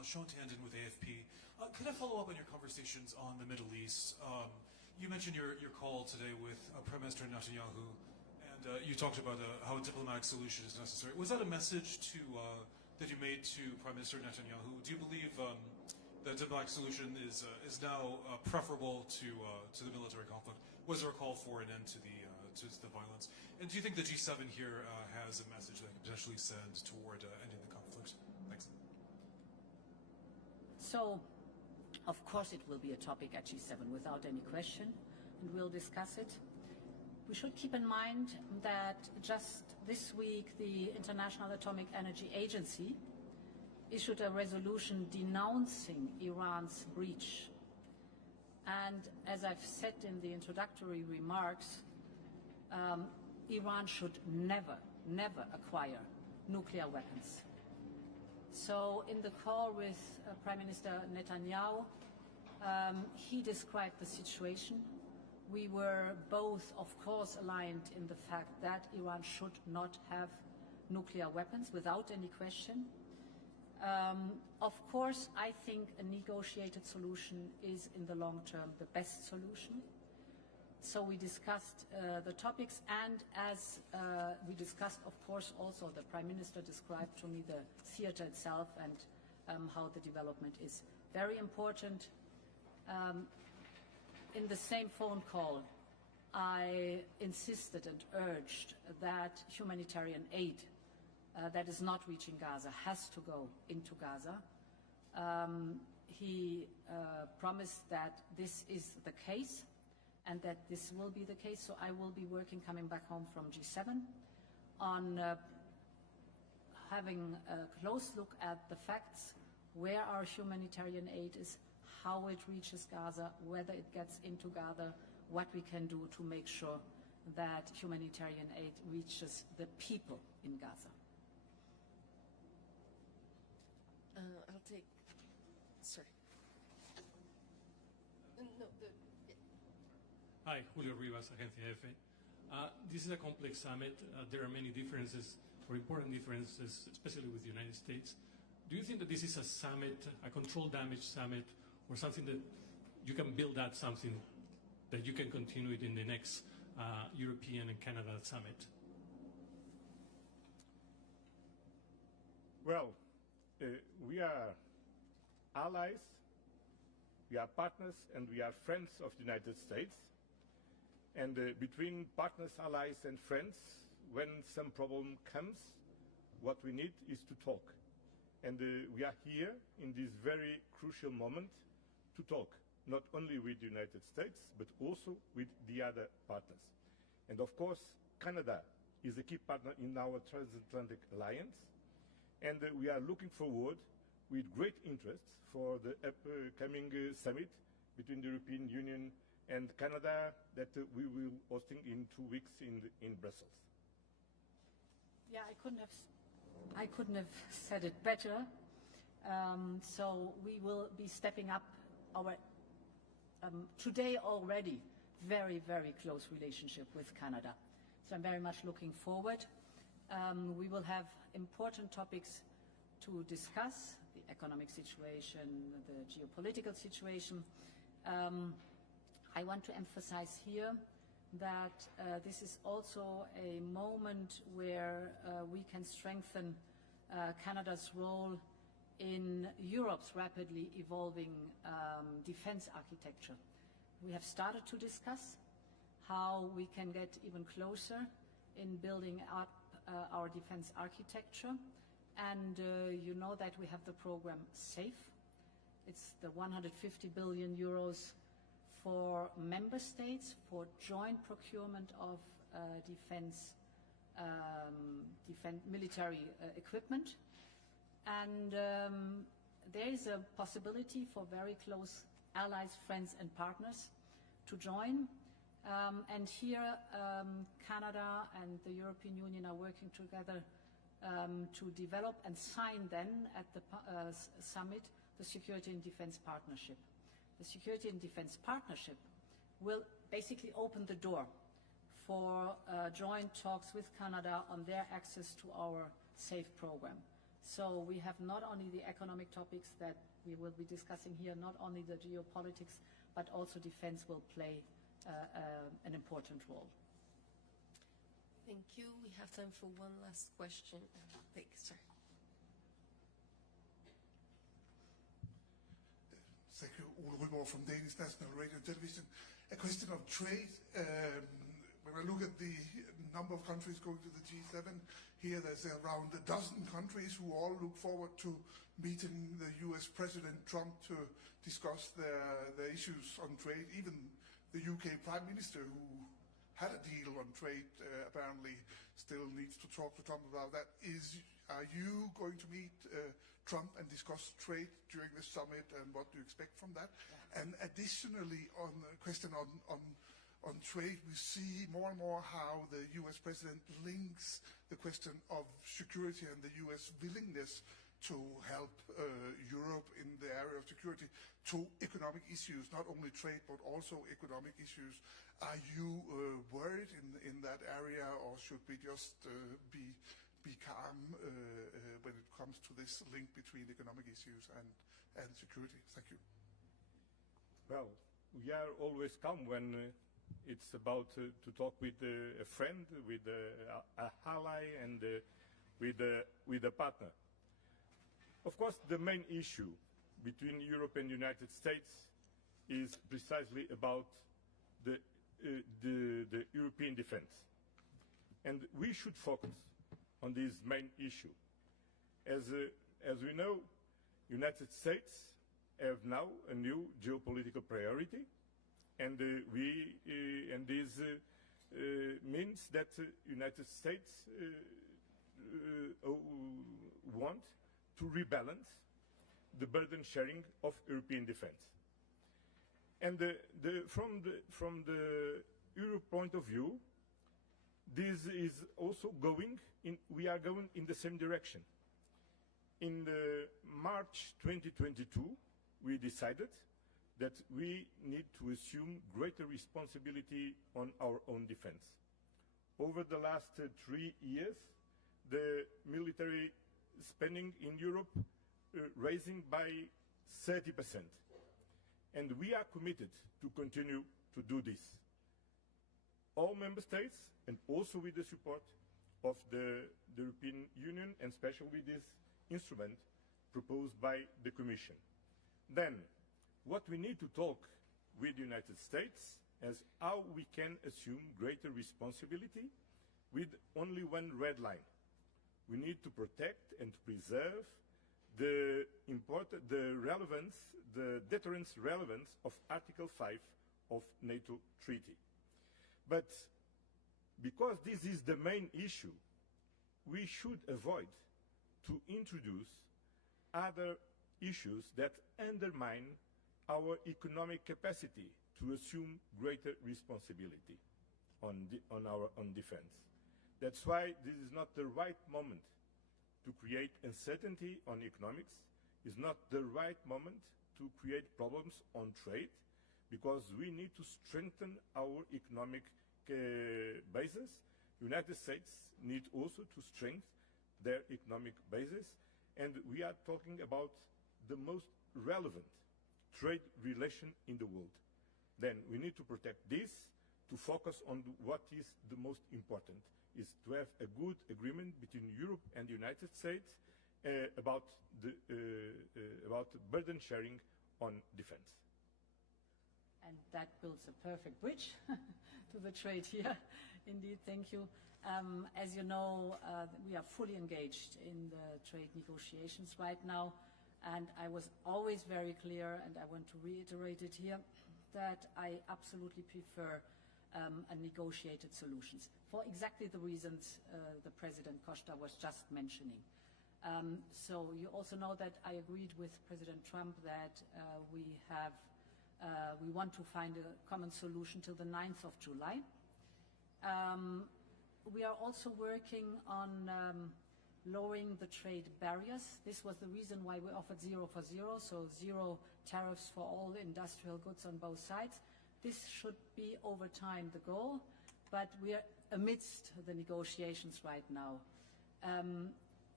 Sean Tandon with AFP. Could I follow up on your conversations on the Middle East? You mentioned your call today with Prime Minister Netanyahu, and you talked about how a diplomatic solution is necessary. Was that a message that you made to Prime Minister Netanyahu? Do you believe the diplomatic solution is now preferable to the military conflict? Was there a call for an end to the violence? And do you think the G7 here has a message that could potentially send toward ending the conflict? Thanks. So, of course it will be a topic at G7 without any question, and we'll discuss it. We should keep in mind that just this week the International Atomic Energy Agency issued a resolution denouncing Iran's breach. And as I've said in the introductory remarks, Iran should never acquire nuclear weapons. So in the call with Prime Minister Netanyahu, he described the situation. We were both, of course, aligned in the fact that Iran should not have nuclear weapons without any question. Of course, I think a negotiated solution is, in the long term, the best solution. So we discussed the topics, and as we discussed, of course, also the Prime Minister described to me the theater itself and how the development is very important. In the same phone call, I insisted and urged that humanitarian aid that is not reaching Gaza has to go into Gaza. He promised that this is the case and that this will be the case. So I will be working, coming back home from G7, on having a close look at the facts, where our humanitarian aid is, how it reaches Gaza, whether it gets into Gaza, what we can do to make sure that humanitarian aid reaches the people in Gaza. I'll take, sorry. No, Hi, Julio Rivas, Agencia EFE. This is a complex summit. There are many differences, or important differences, especially with the United States. Do you think that this is a summit, a controlled damage summit, or something that you can build out something that you can continue it in the next European and Canada summit? Well, we are allies, we are partners, and we are friends of the United States. And between partners, allies, and friends, when some problem comes, what we need is to talk. And we are here in this very crucial moment to talk, not only with the United States, but also with the other partners. And of course, Canada is a key partner in our transatlantic alliance, and we are looking forward with great interest for the upcoming summit between the European Union and Canada that we will be hosting in 2 weeks in Brussels. Yeah, I couldn't have said it better. So we will be stepping up our today already very, very close relationship with Canada. So I'm very much looking forward. We will have important topics to discuss: the economic situation, the geopolitical situation. I want to emphasize here that this is also a moment where we can strengthen Canada's role in Europe's rapidly evolving defense architecture. We have started to discuss how we can get even closer in building up our defense architecture. And you know that we have the program SAFE. It's the 150 billion euros for member states for joint procurement of military equipment. And there is a possibility for very close allies, friends and partners to join. And here Canada and the European Union are working together to develop and sign then at the summit the Security and Defense Partnership. The Security and Defense Partnership will basically open the door for joint talks with Canada on their access to our SAFE program. So we have not only the economic topics that we will be discussing here, not only the geopolitics, but also defense will play an important role. Thank you. We have time for one last question. Thanks, sir. Thank you. Ole Ryborg from Danish National Radio and Television. A question of trade. When I look at the number of countries going to the G7, here there's around a dozen countries who all look forward to meeting the US President Trump to discuss their issues on trade. Even the UK Prime Minister, who had a deal on trade, apparently still needs to talk to Trump about that. Are you going to meet Trump and discuss trade during the summit, and what do you expect from that? Yeah. And additionally, on a question on trade, we see more and more how the US President links the question of security and the US willingness to help Europe in the area of security to economic issues, not only trade but also economic issues. Are you worried in that area, or should we just be calm when it comes to this link between economic issues and security? Thank you. Well, we are always calm when it's about to talk with a friend, with a ally, and with a partner. Of course, the main issue between Europe and the United States is precisely about the European defense. And we should focus on this main issue. As we know, United States have now a new geopolitical priority, and this means that United States want to rebalance the burden sharing of European defense. And from the Europe point of view, this is also we are going in the same direction. In March 2022, we decided that we need to assume greater responsibility on our own defense. Over the last 3 years, the military spending in Europe rising by 30%. And we are committed to continue to do this. All member states, and also with the support of the European Union, and especially with this instrument proposed by the Commission. Then, what we need to talk with the United States is how we can assume greater responsibility with only one red line. We need to protect and preserve the deterrence relevance of Article 5 of NATO Treaty. But because this is the main issue, we should avoid to introduce other issues that undermine our economic capacity to assume greater responsibility on our own defense. That's why this is not the right moment to create uncertainty on economics. It's not the right moment to create problems on trade, because we need to strengthen our economic basis. United States need also to strengthen their economic basis, and we are talking about the most relevant trade relation in the world. Then we need to protect this, to focus on what is the most important, is to have a good agreement between Europe and the United States about burden sharing on defense. And that builds a perfect bridge to the trade here. Indeed, thank you. As you know, we are fully engaged in the trade negotiations right now, and I was always very clear, and I want to reiterate it here, that I absolutely prefer a negotiated solutions for exactly the reasons the President Costa was just mentioning. So you also know that I agreed with President Trump that we want to find a common solution till the 9th of July. We are also working on lowering the trade barriers. This was the reason why we offered 0 for 0, so 0 tariffs for all industrial goods on both sides. This should be over time the goal, but we are amidst the negotiations right now.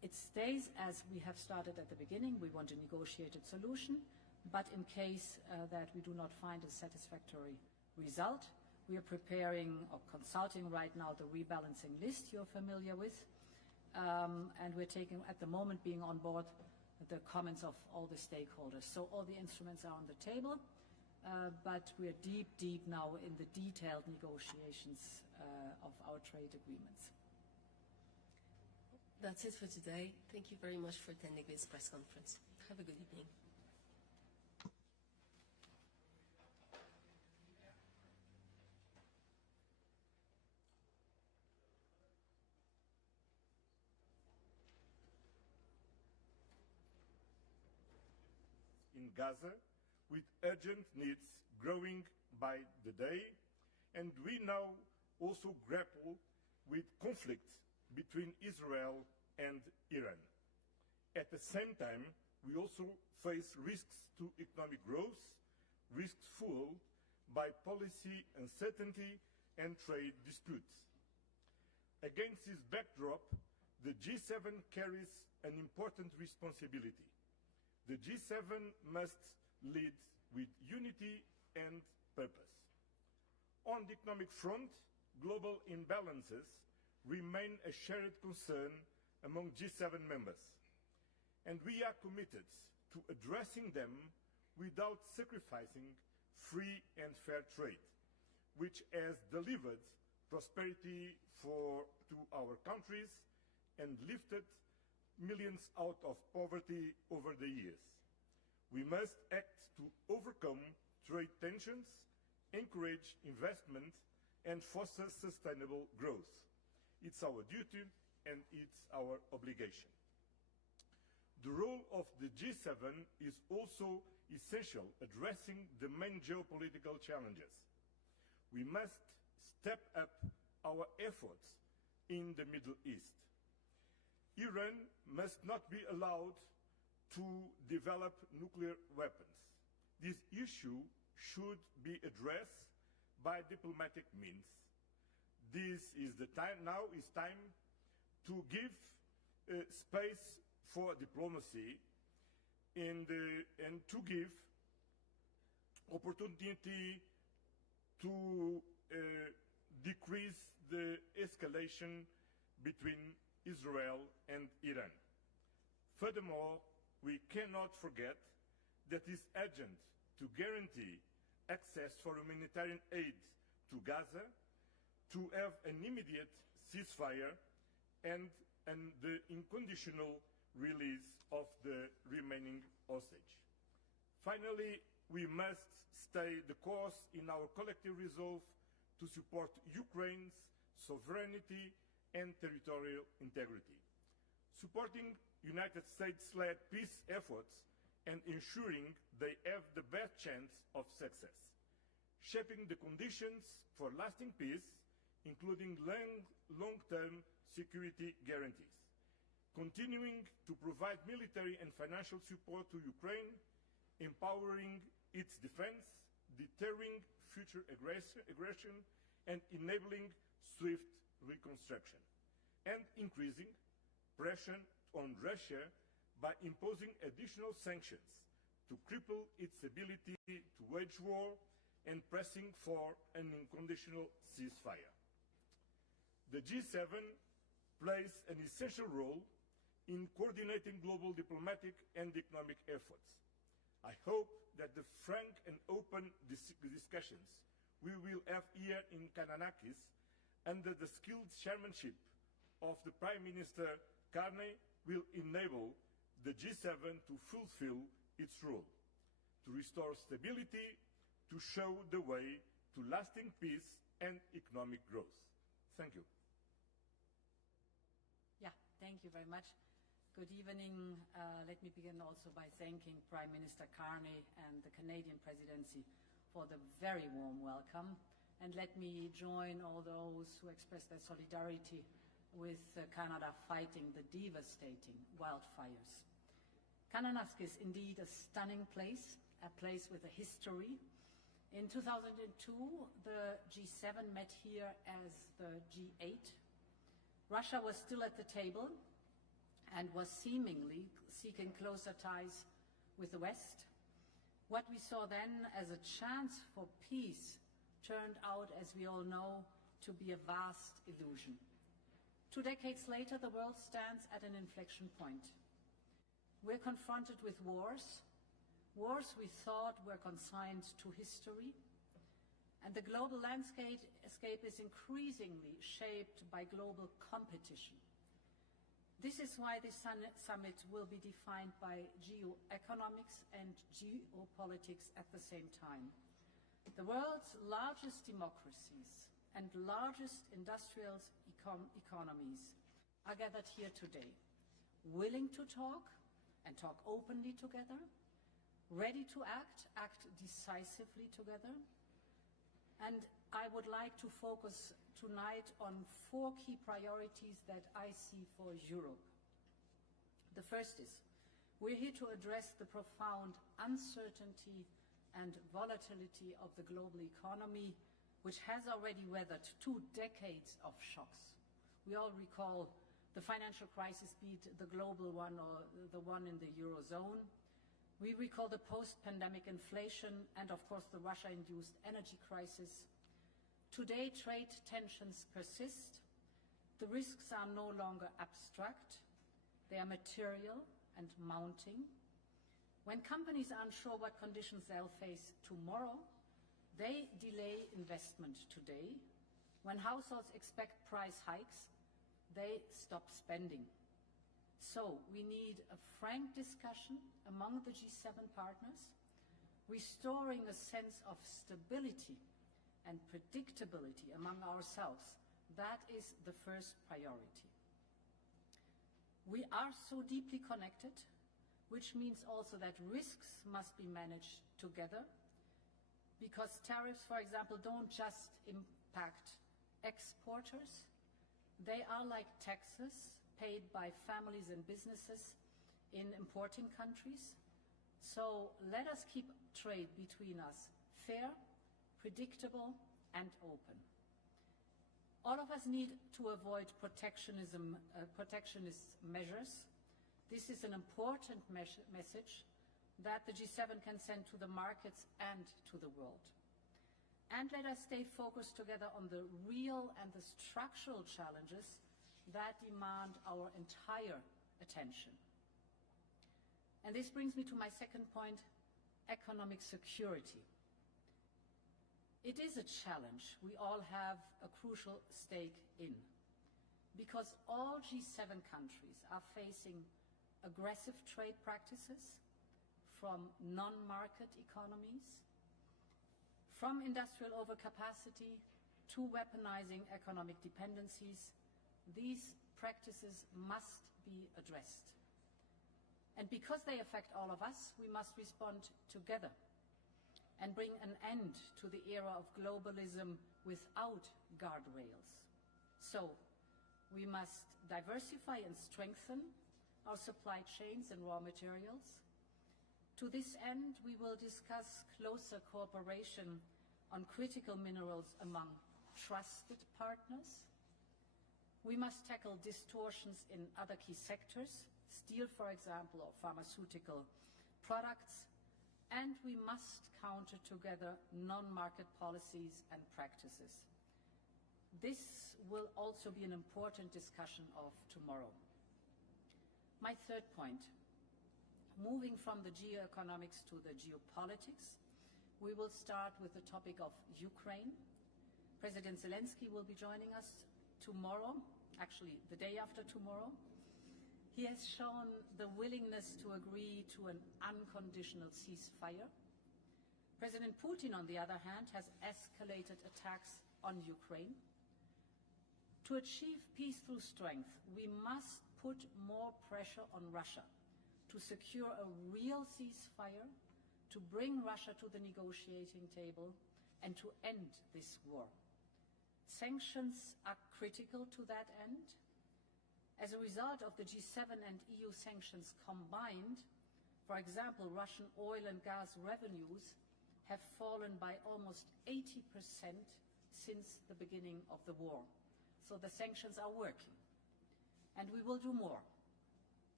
It stays as we have started at the beginning. We want a negotiated solution, but in case that we do not find a satisfactory result, we are preparing or consulting right now the rebalancing list you're familiar with, and we're taking, at the moment, being on board the comments of all the stakeholders. So all the instruments are on the table, but we're deep now in the detailed negotiations of our trade agreements. That's it for today. Thank you very much for attending this press conference. Have a good evening. In Gaza, with urgent needs growing by the day, and we now also grapple with conflicts between Israel and Iran. At the same time, we also face risks to economic growth, risks fueled by policy uncertainty and trade disputes. Against this backdrop, the G7 carries an important responsibility. The G7 must lead with unity and purpose. On the economic front, global imbalances remain a shared concern among G7 members, and we are committed to addressing them without sacrificing free and fair trade, which has delivered prosperity to our countries and lifted millions out of poverty over the years. We must act to overcome trade tensions, encourage investment, and foster sustainable growth. It's our duty and it's our obligation. The role of the G7 is also essential, addressing the main geopolitical challenges. We must step up our efforts in the Middle East. Iran must not be allowed to develop nuclear weapons. This issue should be addressed by diplomatic means. Now is time to give space for diplomacy and to give opportunity to decrease the escalation between Israel and Iran. Furthermore, we cannot forget that it is urgent to guarantee access for humanitarian aid to Gaza, to have an immediate ceasefire and the unconditional release of the remaining hostage. Finally, we must stay the course in our collective resolve to support Ukraine's sovereignty and territorial integrity. Supporting United States-led peace efforts and ensuring they have the best chance of success. Shaping the conditions for lasting peace, including long-term security guarantees. Continuing to provide military and financial support to Ukraine, empowering its defense, deterring future aggression, and enabling swift reconstruction, and increasing pressure on Russia by imposing additional sanctions to cripple its ability to wage war and pressing for an unconditional ceasefire. The G7 plays an essential role in coordinating global diplomatic and economic efforts. I hope that the frank and open discussions we will have here in KANANASKIS under the skilled chairmanship of the Prime Minister Khamenei will enable the G7 to fulfill its role, to restore stability, to show the way to lasting peace and economic growth. Thank you. Yeah, thank you very much. Good evening. Let me begin also by thanking Prime Minister Khamenei and the Canadian Presidency for the very warm welcome. And let me join all those who express their solidarity with Canada fighting the devastating wildfires. KANANASKIS is indeed a stunning place, a place with a history. In 2002, the G7 met here as the G8. Russia was still at the table, and was seemingly seeking closer ties with the West. What we saw then as a chance for peace turned out, as we all know, to be a vast illusion. 2 decades later, the world stands at an inflection point. We're confronted with wars we thought were consigned to history, and the global landscape is increasingly shaped by global competition. This is why this summit will be defined by geoeconomics and geopolitics at the same time. The world's largest democracies and largest industrial economies are gathered here today, willing to talk and talk openly together, ready to act decisively together. And I would like to focus tonight on 4 key priorities that I see for Europe. The first is, we're here to address the profound uncertainty and volatility of the global economy, which has already weathered 2 decades of shocks. We all recall the financial crisis, be it the global one or the one in the Eurozone. We recall the post-pandemic inflation and, of course, the Russia-induced energy crisis. Today, trade tensions persist. The risks are no longer abstract. They are material and mounting. When companies are unsure what conditions they'll face tomorrow, they delay investment today. When households expect price hikes, they stop spending. So we need a frank discussion among the G7 partners, restoring a sense of stability and predictability among ourselves. That is the first priority. We are so deeply connected, which means also that risks must be managed together, because tariffs, for example, don't just impact exporters. They are like taxes paid by families and businesses in importing countries. So let us keep trade between us fair, predictable, and open. All of us need to avoid protectionist measures. This is an important message that the G7 can send to the markets and to the world. And let us stay focused together on the real and the structural challenges that demand our entire attention. And this brings me to my second point, economic security. It is a challenge we all have a crucial stake in, because all G7 countries are facing aggressive trade practices from non-market economies, from industrial overcapacity to weaponizing economic dependencies. These practices must be addressed. And because they affect all of us, we must respond together and bring an end to the era of globalism without guardrails. So we must diversify and strengthen our supply chains and raw materials. To this end, we will discuss closer cooperation on critical minerals among trusted partners. We must tackle distortions in other key sectors, steel, for example, or pharmaceutical products, and we must counter together non-market policies and practices. This will also be an important discussion of tomorrow. My third point, moving from the geoeconomics to the geopolitics, we will start with the topic of Ukraine. President Zelensky will be joining us tomorrow, actually the day after tomorrow. He has shown the willingness to agree to an unconditional ceasefire. President Putin, on the other hand, has escalated attacks on Ukraine. To achieve peace through strength, we must put more pressure on Russia to secure a real ceasefire, to bring Russia to the negotiating table, and to end this war. Sanctions are critical to that end. As a result of the G7 and EU sanctions combined, for example, Russian oil and gas revenues have fallen by almost 80% since the beginning of the war. So the sanctions are working. And we will do more.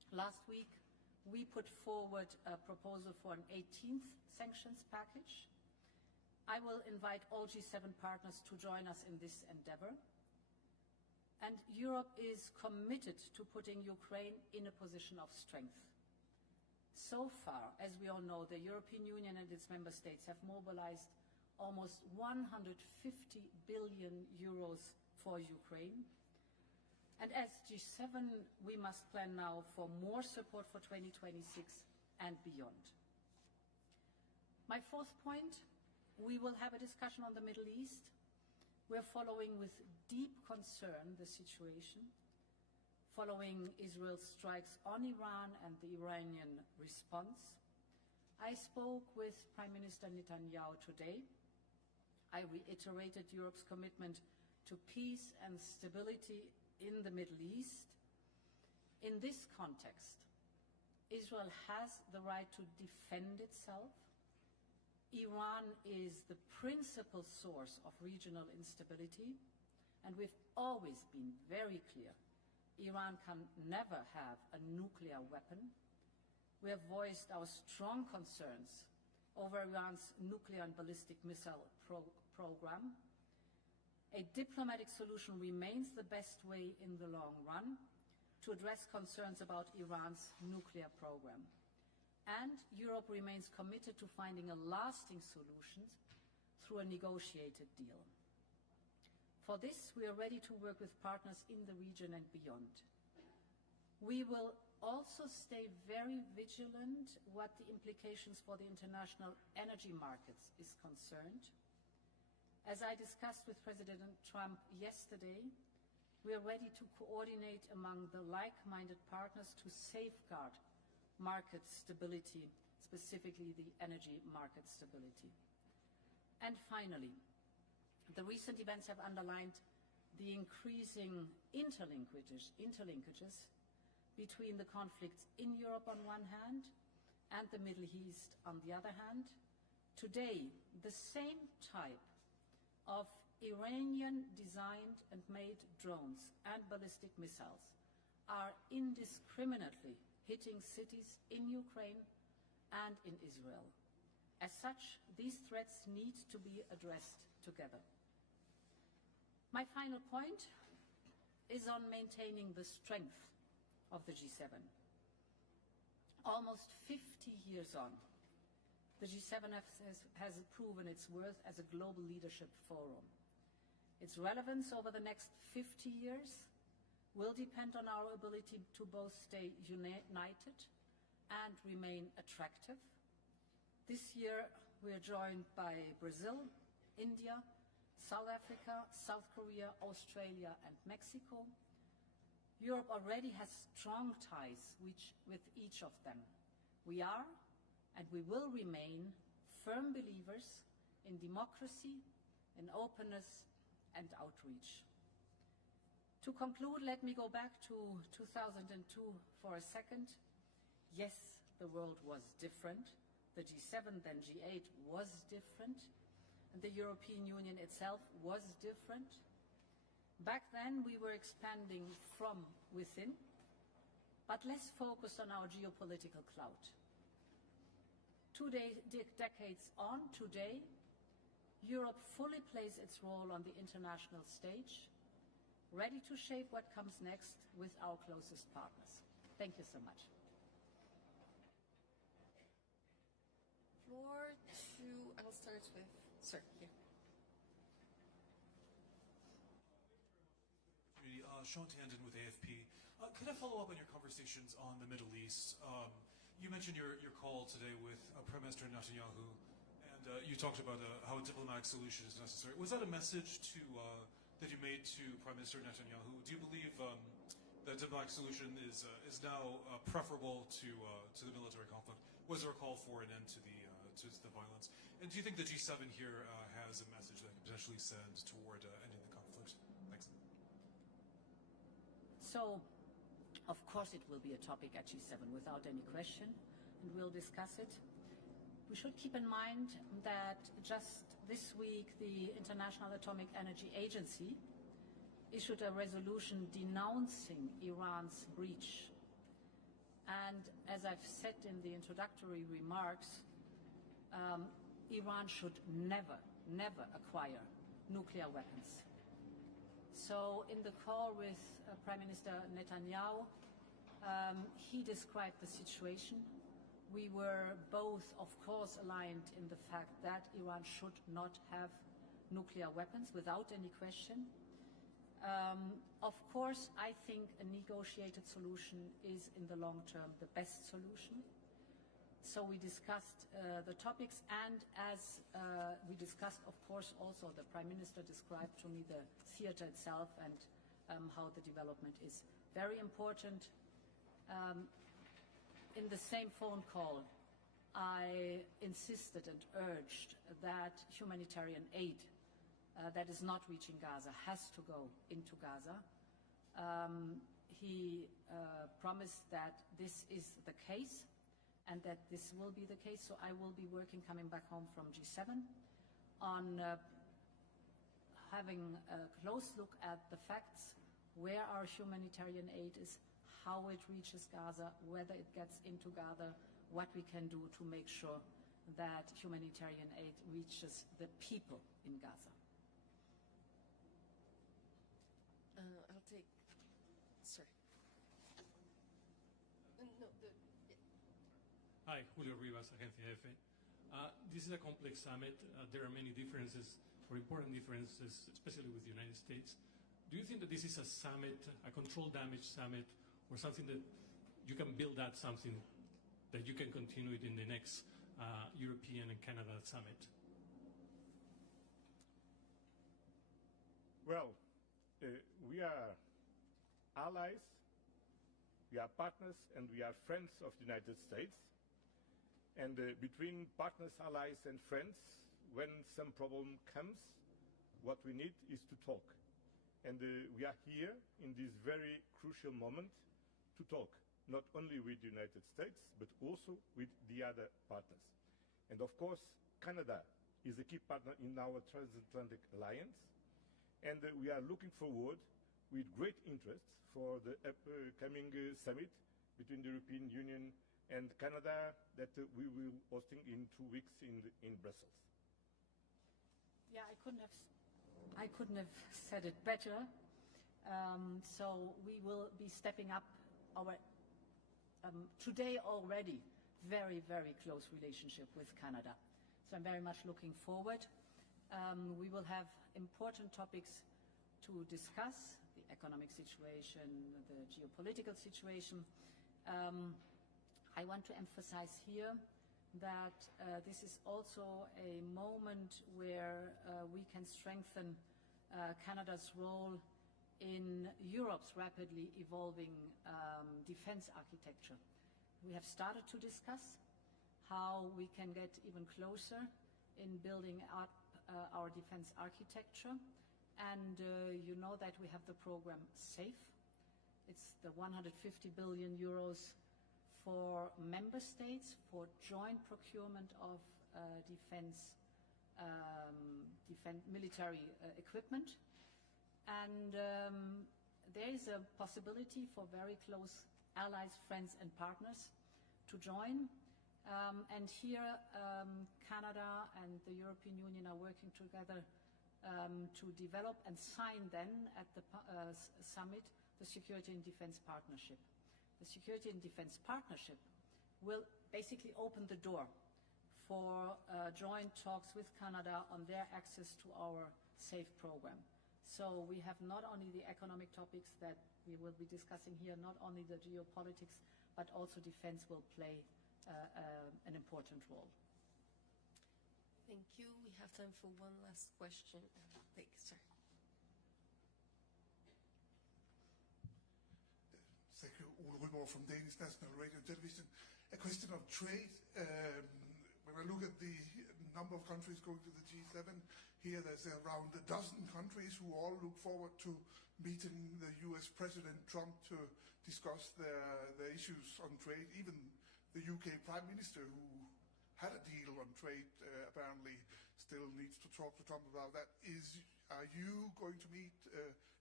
Last week, we put forward a proposal for an 18th sanctions package. I will invite all G7 partners to join us in this endeavor. And Europe is committed to putting Ukraine in a position of strength. So far, as we all know, the European Union and its member states have mobilized almost 150 billion euros for Ukraine. And as G7, we must plan now for more support for 2026 and beyond. My fourth point, we will have a discussion on the Middle East. We're following with deep concern the situation, following Israel's strikes on Iran and the Iranian response. I spoke with Prime Minister Netanyahu today. I reiterated Europe's commitment to peace and stability in the Middle East. In this context, Israel has the right to defend itself. Iran is the principal source of regional instability, and we've always been very clear. Iran can never have a nuclear weapon. We have voiced our strong concerns over Iran's nuclear and ballistic missile program. A diplomatic solution remains the best way in the long run to address concerns about Iran's nuclear program. And Europe remains committed to finding a lasting solution through a negotiated deal. For this, we are ready to work with partners in the region and beyond. We will also stay very vigilant what the implications for the international energy markets is concerned. As I discussed with President Trump yesterday, we are ready to coordinate among the like-minded partners to safeguard market stability, specifically the energy market stability. And finally, the recent events have underlined the increasing interlinkages between the conflicts in Europe on one hand and the Middle East on the other hand. Today, the same type of Iranian-designed and made drones and ballistic missiles are indiscriminately hitting cities in Ukraine and in Israel. As such, these threats need to be addressed together. My final point is on maintaining the strength of the G7. Almost 50 years on, the G7 has proven its worth as a global leadership forum. Its relevance over the next 50 years will depend on our ability to both stay united and remain attractive. This year, we are joined by Brazil, India, South Africa, South Korea, Australia, and Mexico. Europe already has strong ties with each of them. We are, and we will remain, firm believers in democracy, in openness, and outreach. To conclude, let me go back to 2002 for a second. Yes, the world was different. The G7, then G8, was different. And the European Union itself was different. Back then, we were expanding from within, but less focused on our geopolitical clout. 2 decades on, today, Europe fully plays its role on the international stage, ready to shape what comes next with our closest partners. Thank you so much. Floor to, I'll start with, sir, here. Sean Tandon with AFP. Could I follow up on your conversations on the Middle East? You mentioned your call today with Prime Minister Netanyahu, and you talked about how a diplomatic solution is necessary. Was that a message that you made to Prime Minister Netanyahu? Do you believe that diplomatic solution is now preferable to the military conflict? Was there a call for an end to the violence? And do you think the G7 here has a message that can potentially send toward ending the conflict? Thanks. So, of course it will be a topic at G7 without any question, and we'll discuss it. We should keep in mind that just this week the International Atomic Energy Agency issued a resolution denouncing Iran's breach. And as I've said in the introductory remarks, Iran should never, never acquire nuclear weapons. So in the call with Prime Minister Netanyahu, he described the situation. We were both, of course, aligned in the fact that Iran should not have nuclear weapons, without any question. Of course, I think a negotiated solution is, in the long term, the best solution. So we discussed the topics, and as we discussed, of course, also the Prime Minister described to me the theater itself and how the development is very important. In the same phone call, I insisted and urged that humanitarian aid that is not reaching Gaza has to go into Gaza. He promised that this is the case and that this will be the case. So I will be working, coming back home from G7, on having a close look at the facts, where our humanitarian aid is, how it reaches Gaza, whether it gets into Gaza, what we can do to make sure that humanitarian aid reaches the people in Gaza. I'll take, sorry. No, Hi, Julio Rivas, Agencia F. This is a complex summit. There are many differences, or important differences, especially with the United States. Do you think that this is a summit, a control damage summit, or something that you can build out something that you can continue it in the next European and Canada summit? Well, we are allies, we are partners, and we are friends of the United States. And between partners, allies, and friends, when some problem comes, what we need is to talk. And we are here in this very crucial moment to talk, not only with the United States, but also with the other partners. And of course, Canada is a key partner in our transatlantic alliance, and we are looking forward with great interest for the upcoming summit between the European Union and Canada that we will be hosting in 2 weeks in Brussels. Yeah, I couldn't have said it better. So we will be stepping up our today already very, very close relationship with Canada. So I'm very much looking forward. We will have important topics to discuss: the economic situation, the geopolitical situation. I want to emphasize here that this is also a moment where we can strengthen Canada's role in Europe's rapidly evolving defense architecture. We have started to discuss how we can get even closer in building up our defense architecture. And you know that we have the program SAFE. It's the 150 billion euros for member states for joint procurement of defense military equipment. And there is a possibility for very close allies, friends, and partners to join. And here, Canada and the European Union are working together to develop and sign then at the summit the Security and Defense Partnership. The Security and Defense Partnership will basically open the door for joint talks with Canada on their access to our SAFE program. So we have not only the economic topics that we will be discussing here, not only the geopolitics, but also defense will play an important role. thank you. We have time for one last question. Thank you, sir. Thank you, Ursula from Danish National Radio and Television. A question of trade. When I look at the number of countries going to the G7, here there's around a dozen countries who all look forward to meeting the US President Trump to discuss their issues on trade. Even the UK Prime Minister, who had a deal on trade, apparently still needs to talk to Trump about that. Are you going to meet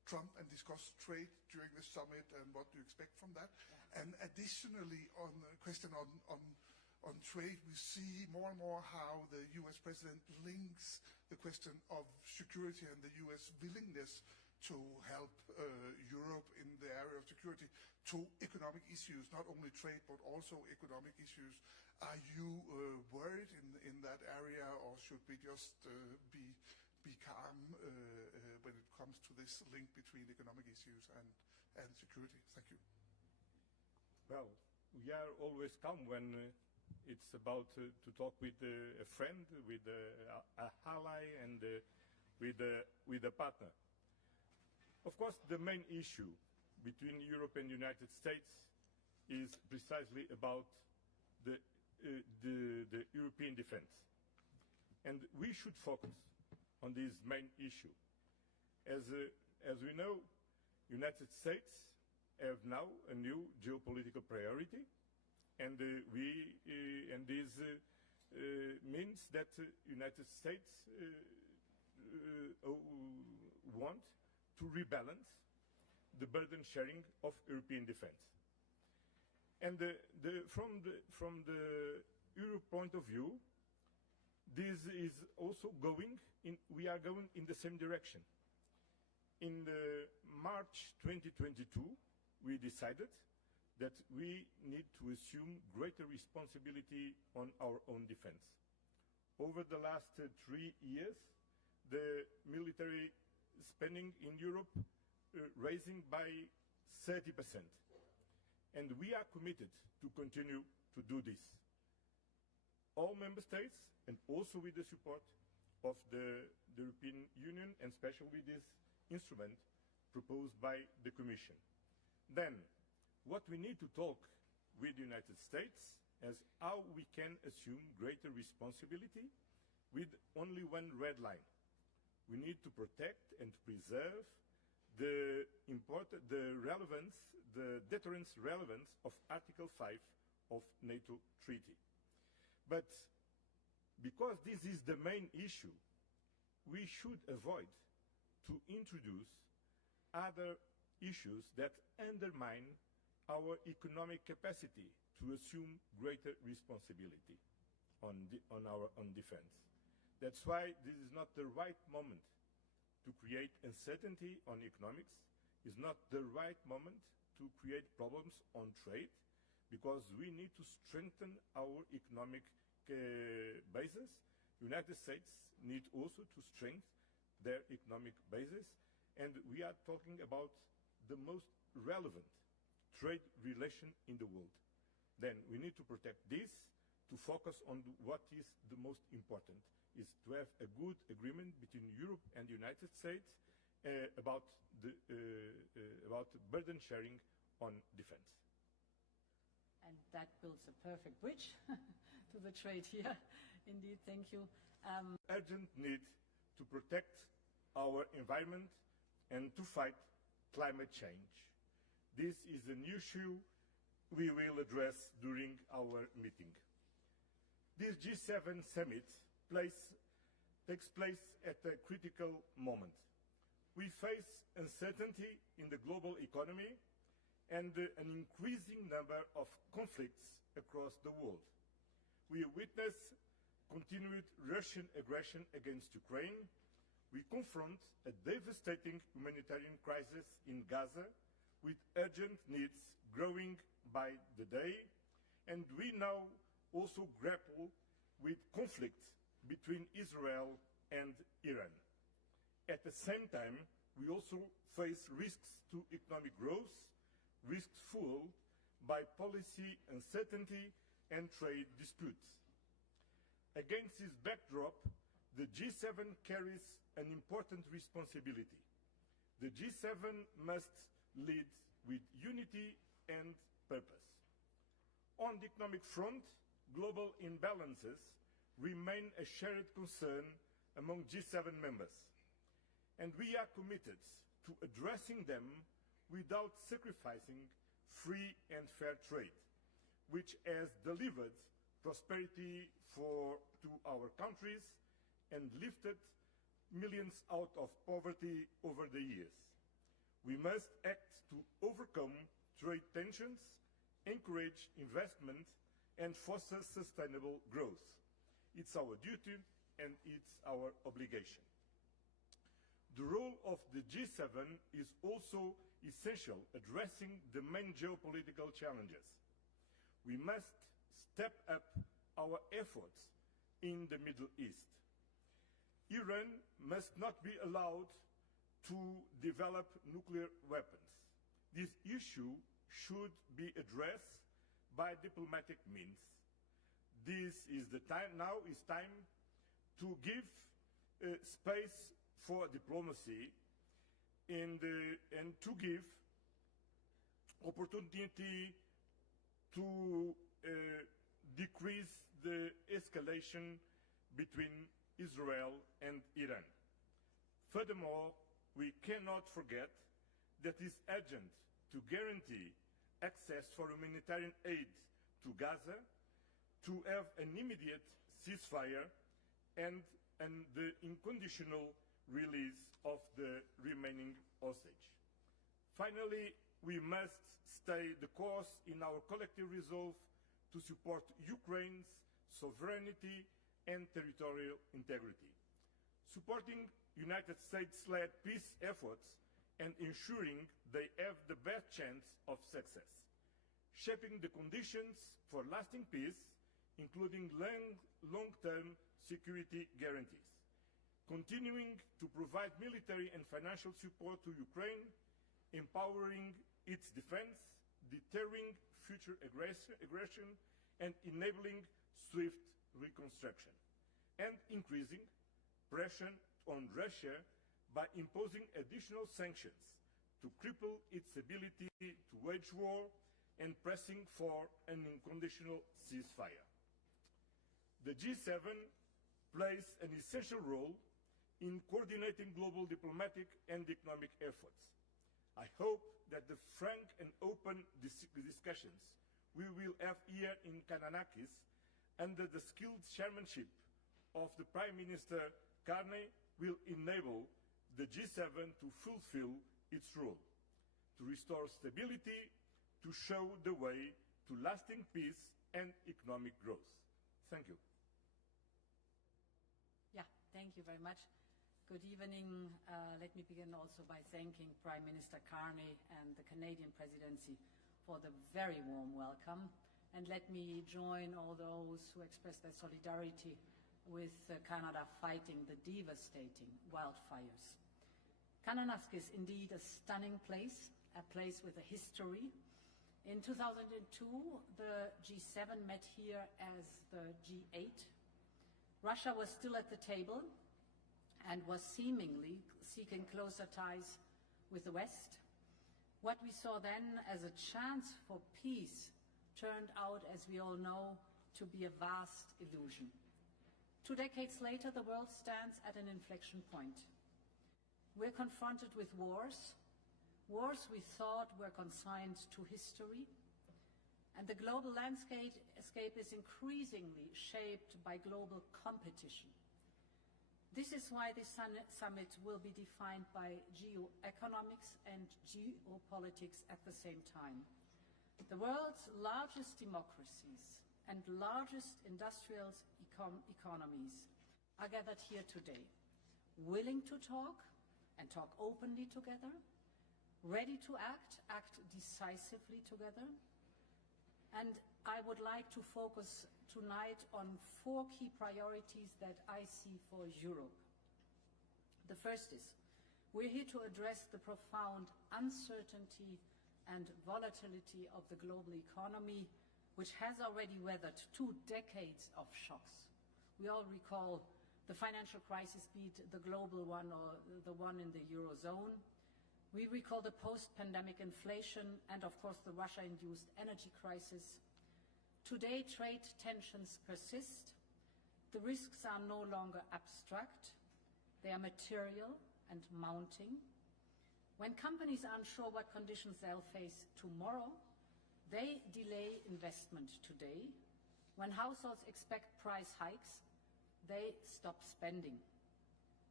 Trump and discuss trade during the summit, and what do you expect from that? Yeah. And additionally, on the question on trade, we see more and more how the US president links the question of security and the US willingness to help Europe in the area of security to economic issues, not only trade but also economic issues. Are you worried in that area, or should we just be calm when it comes to this link between economic issues and security? Thank you. Well, we are always calm when it's about to talk with a friend, with a ally, and with a partner. Of course, the main issue between Europe and the United States is precisely about the European defense. And we should focus on this main issue. As we know, United States have now a new geopolitical priority, and this means that United States want to rebalance the burden sharing of European defense. And from the Europe point of view, this is also we are going in the same direction. In March 2022, we decided that we need to assume greater responsibility on our own defense. Over the last 3 years, the military spending in Europe rising by 30%. And we are committed to continue to do this. All member states, and also with the support of the European Union, and especially this instrument proposed by the Commission. Then, what we need to talk with the United States is how we can assume greater responsibility with only one red line. We need to protect and preserve the relevance, the deterrence relevance of Article 5 of NATO Treaty. But because this is the main issue, we should avoid to introduce other issues that undermine our economic capacity to assume greater responsibility on our own defense. That's why this is not the right moment to create uncertainty on economics. It's not the right moment to create problems on trade, because we need to strengthen our economic basis. United States need also to strengthen their economic basis, and we are talking about the most relevant trade relation in the world. Then we need to protect this, to focus on what is the most important, is to have a good agreement between Europe and the United States about burden sharing on defense. And that builds a perfect bridge to the trade here. Indeed, thank you. Urgent need to protect our environment and to fight climate change. This is an issue we will address during our meeting. This G7 summit takes place at a critical moment. We face uncertainty in the global economy and an increasing number of conflicts across the world. We witness continued Russian aggression against Ukraine. We confront a devastating humanitarian crisis in Gaza with urgent needs growing by the day, and we now also grapple with conflict between Israel and Iran. At the same time, we also face risks to economic growth, risks fueled by policy uncertainty and trade disputes. Against this backdrop, the G7 carries an important responsibility. The G7 must lead with unity and purpose. On the economic front, global imbalances remain a shared concern among G7 members, and we are committed to addressing them without sacrificing free and fair trade, which has delivered prosperity to our countries and lifted millions out of poverty over the years. We must act to overcome trade tensions, encourage investment, and foster sustainable growth. It's our duty and it's our obligation. The role of the G7 is also essential, addressing the main geopolitical challenges. We must step up our efforts in the Middle East. Iran must not be allowed to develop nuclear weapons. This issue should be addressed by diplomatic means. This is the time, now is time to give space for diplomacy and to give opportunity to decrease the escalation between Israel and Iran. Furthermore, we cannot forget that it is urgent to guarantee access for humanitarian aid to Gaza, to have an immediate ceasefire and the unconditional release of the remaining hostage. Finally, we must stay the course in our collective resolve to support Ukraine's sovereignty and territorial integrity, supporting United States-led peace efforts and ensuring they have the best chance of success, shaping the conditions for lasting peace, including long-term security guarantees, continuing to provide military and financial support to Ukraine, empowering its defense, deterring future aggression, and enabling swift reconstruction, and increasing pressure on Russia by imposing additional sanctions to cripple its ability to wage war and pressing for an unconditional ceasefire. The G7 plays an essential role in coordinating global diplomatic and economic efforts. I hope that the frank and open discussions we will have here in KANANASKIS under the skilled chairmanship of the Prime Minister Khamenei will enable the G7 to fulfill its role, to restore stability, to show the way to lasting peace and economic growth. Thank you. Yeah, thank you very much. Good evening. Let me begin also by thanking Prime Minister Carney and the Canadian Presidency for the very warm welcome. And let me join all those who express their solidarity with Canada fighting the devastating wildfires. Kananaskis is indeed a stunning place, a place with a history. In 2002, the G7 met here as the G8. Russia was still at the table and was seemingly seeking closer ties with the West. What we saw then as a chance for peace turned out, as we all know, to be a vast illusion. 2 decades later, the world stands at an inflection point. We're confronted with wars we thought were consigned to history, and the global landscape is increasingly shaped by global competition. This is why this summit will be defined by geoeconomics and geopolitics at the same time. The world's largest democracies and largest industrial economies are gathered here today, willing to talk and talk openly together, ready to act decisively together. And I would like to focus tonight on 4 key priorities that I see for Europe. The first is, we're here to address the profound uncertainty and volatility of the global economy, which has already weathered 2 decades of shocks. We all recall the financial crisis, be it the global one or the one in the Eurozone. We recall the post-pandemic inflation and, of course, the Russia-induced energy crisis. Today, trade tensions persist. The risks are no longer abstract. They are material and mounting. When companies are unsure what conditions they'll face tomorrow, they delay investment today. When households expect price hikes, they stop spending.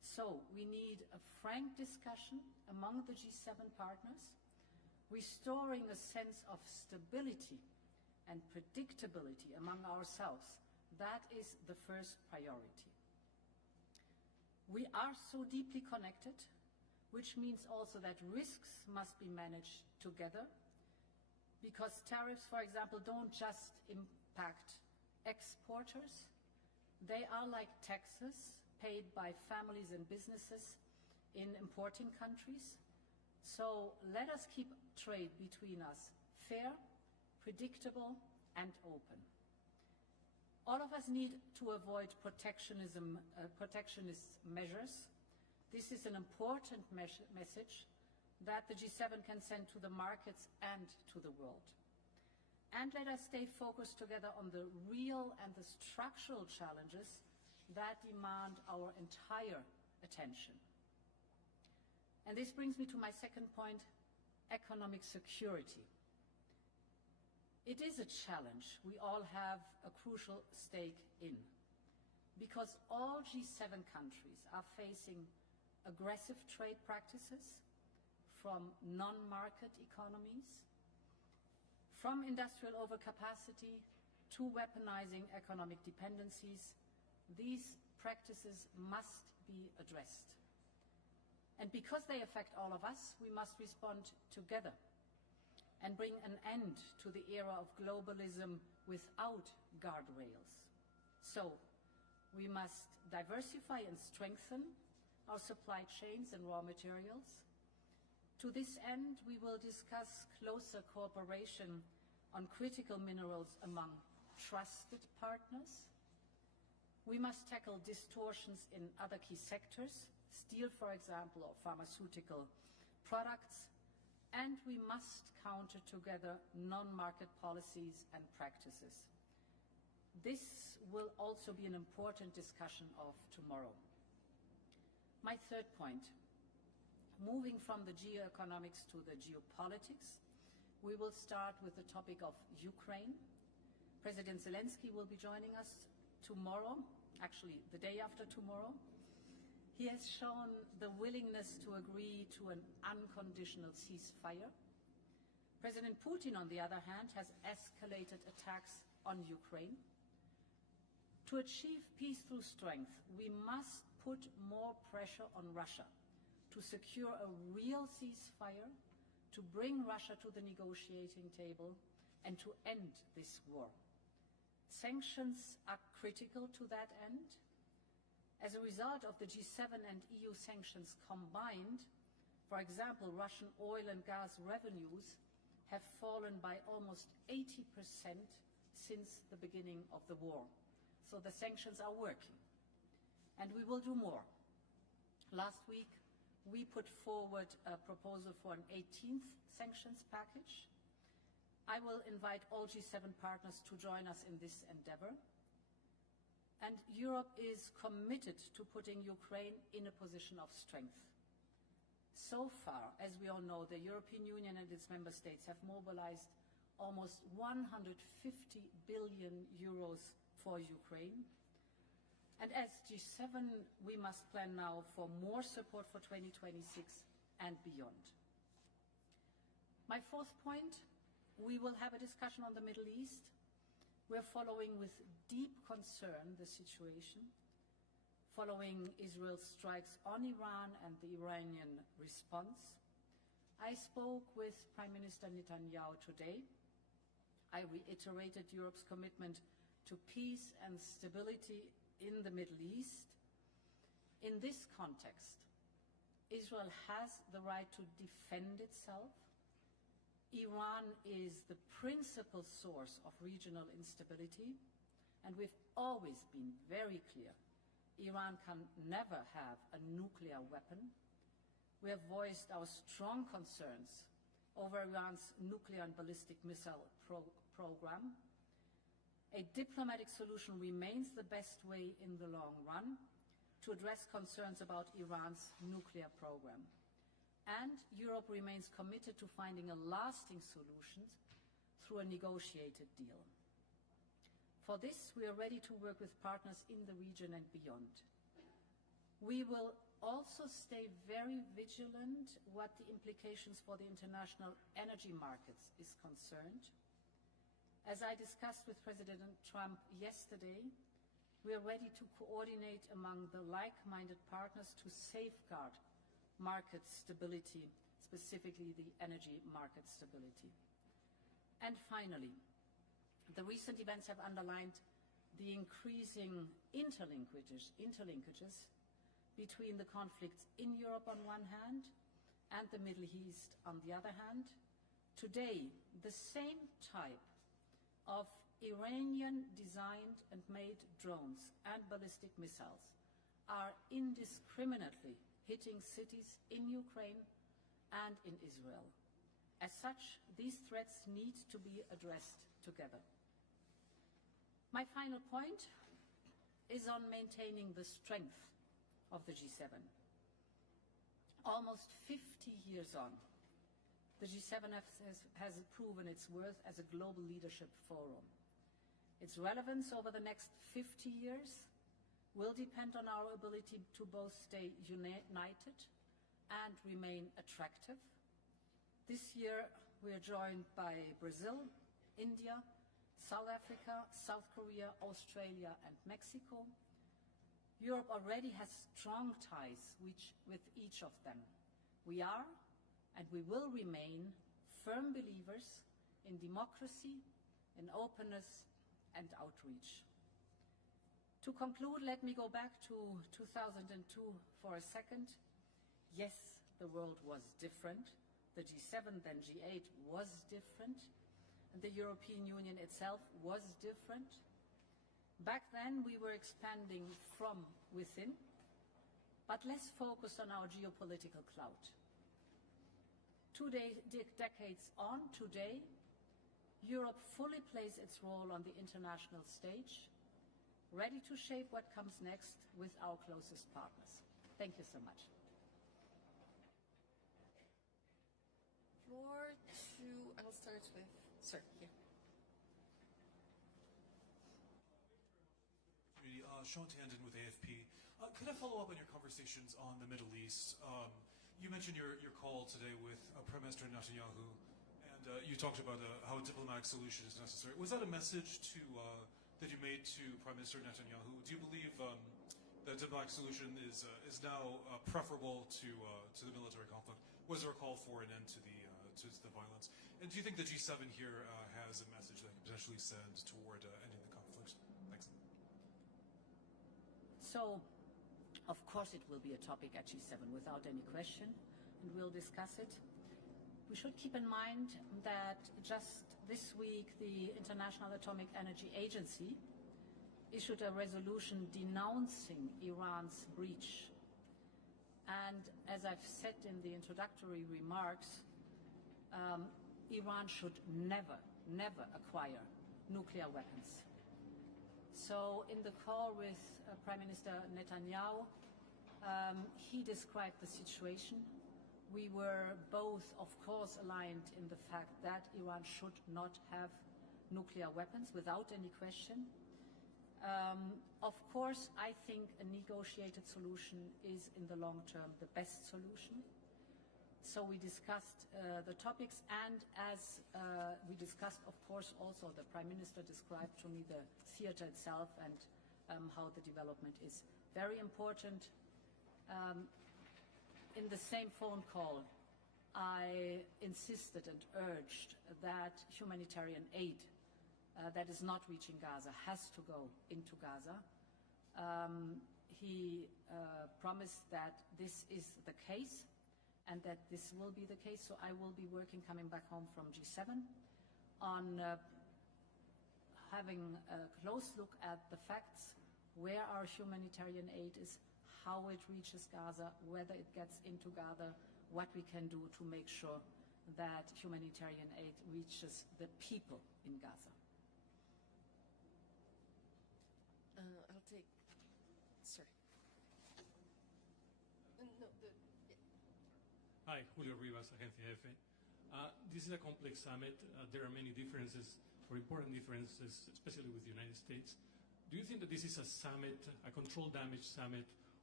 So we need a frank discussion among the G7 partners, restoring a sense of stability and predictability among ourselves. That is the first priority. We are so deeply connected, which means also that risks must be managed together, because tariffs, for example, don't just impact exporters. They are like taxes paid by families and businesses in importing countries. So let us keep trade between us fair, predictable, and open. All of us need to avoid protectionist measures. This is an important message that the G7 can send to the markets and to the world. And let us stay focused together on the real and the structural challenges that demand our entire attention. And this brings me to my second point, economic security. It is a challenge we all have a crucial stake in, because all G7 countries are facing aggressive trade practices from non-market economies, from industrial overcapacity to weaponizing economic dependencies. These practices must be addressed. And because they affect all of us, we must respond together and bring an end to the era of globalism without guardrails. So, we must diversify and strengthen our supply chains and raw materials. To this end, we will discuss closer cooperation on critical minerals among trusted partners. We must tackle distortions in other key sectors, steel, for example, or pharmaceutical products, and we must counter together non-market policies and practices. This will also be an important discussion of tomorrow. My third point, moving from the geoeconomics to the geopolitics, we will start with the topic of Ukraine. President Zelensky will be joining us tomorrow, actually the day after tomorrow. He has shown the willingness to agree to an unconditional ceasefire. President Putin, on the other hand, has escalated attacks on Ukraine. To achieve peace through strength, we must put more pressure on Russia to secure a real ceasefire, to bring Russia to the negotiating table, and to end this war. Sanctions are critical to that end. As a result of the G7 and EU sanctions combined, for example, Russian oil and gas revenues have fallen by almost 80% since the beginning of the war. So the sanctions are working. And we will do more. Last week, we put forward a proposal for an 18th sanctions package. I will invite all G7 partners to join us in this endeavor. And Europe is committed to putting Ukraine in a position of strength. So far, as we all know, the European Union and its member states have mobilized almost 150 billion euros for Ukraine. And as G7, we must plan now for more support for 2026 and beyond. My fourth point, we will have a discussion on the Middle East. We're following with deep concern the situation, following Israel's strikes on Iran and the Iranian response. I spoke with Prime Minister Netanyahu today. I reiterated Europe's commitment to peace and stability in the Middle East. In this context, Israel has the right to defend itself. Iran is the principal source of regional instability, and we've always been very clear. Iran can never have a nuclear weapon. We have voiced our strong concerns over Iran's nuclear and ballistic missile program. A diplomatic solution remains the best way in the long run to address concerns about Iran's nuclear program. And Europe remains committed to finding a lasting solution through a negotiated deal. For this, we are ready to work with partners in the region and beyond. We will also stay very vigilant what the implications for the international energy markets is concerned. As I discussed with President Trump yesterday, we are ready to coordinate among the like-minded partners to safeguard market stability, specifically the energy market stability. And finally, the recent events have underlined the increasing interlinkages between the conflicts in Europe on one hand and the Middle East on the other hand. Today, the same type of Iranian-designed and made drones and ballistic missiles are indiscriminately hitting cities in Ukraine and in Israel. As such, these threats need to be addressed together. My final point is on maintaining the strength of the G7. Almost 50 years on, the G7 has proven its worth as a global leadership forum. Its relevance over the next 50 years will depend on our ability to both stay united and remain attractive. This year, we are joined by Brazil, India, South Africa, South Korea, Australia, and Mexico. Europe already has strong ties with each of them. We are, and we will remain, firm believers in democracy, in openness, and outreach. To conclude, let me go back to 2002 for a second. Yes, the world was different. The G7, then G8, was different. And the European Union itself was different. Back then, we were expanding from within, but less focused on our geopolitical clout. 2 decades on, today, Europe fully plays its role on the international stage, ready to shape what comes next with our closest partners. Thank you so much. Floor to, I'll start with, sir, here. Sean Tandon with AFP. Could I follow up on your conversations on the Middle East? You mentioned your call today with Prime Minister Netanyahu, and you talked about how a diplomatic solution is necessary. Was that a message that you made to Prime Minister Netanyahu? Do you believe that a diplomatic solution is now preferable to the military conflict? Was there a call for an end to the violence? And do you think the G7 here has a message that can potentially send toward ending the conflict? Thanks. So, of course it will be a topic at G7 without any question, and we'll discuss it. We should keep in mind that just this week the International Atomic Energy Agency issued a resolution denouncing Iran's breach. And as I've said in the introductory remarks, Iran should never acquire nuclear weapons. So in the call with Prime Minister Netanyahu, he described the situation. We were both, of course, aligned in the fact that Iran should not have nuclear weapons without any question. Of course, I think a negotiated solution is, in the long term, the best solution. So we discussed the topics, and as we discussed, of course, also the Prime Minister described to me the theater itself and how the development is very important. In the same phone call, I insisted and urged that humanitarian aid that is not reaching Gaza has to go into Gaza. He promised that this is the case and that this will be the case. So I will be working, coming back home from G7, on having a close look at the facts, where our humanitarian aid is, how it reaches Gaza, whether it gets into Gaza, what we can do to make sure that humanitarian aid reaches the people in Gaza. I'll take, sorry. No, yeah. Hi, Julio Rivas, Agencia F. This is a complex summit. There are many differences, or important differences, especially with the United States. Do you think that this is a summit, a control damage summit,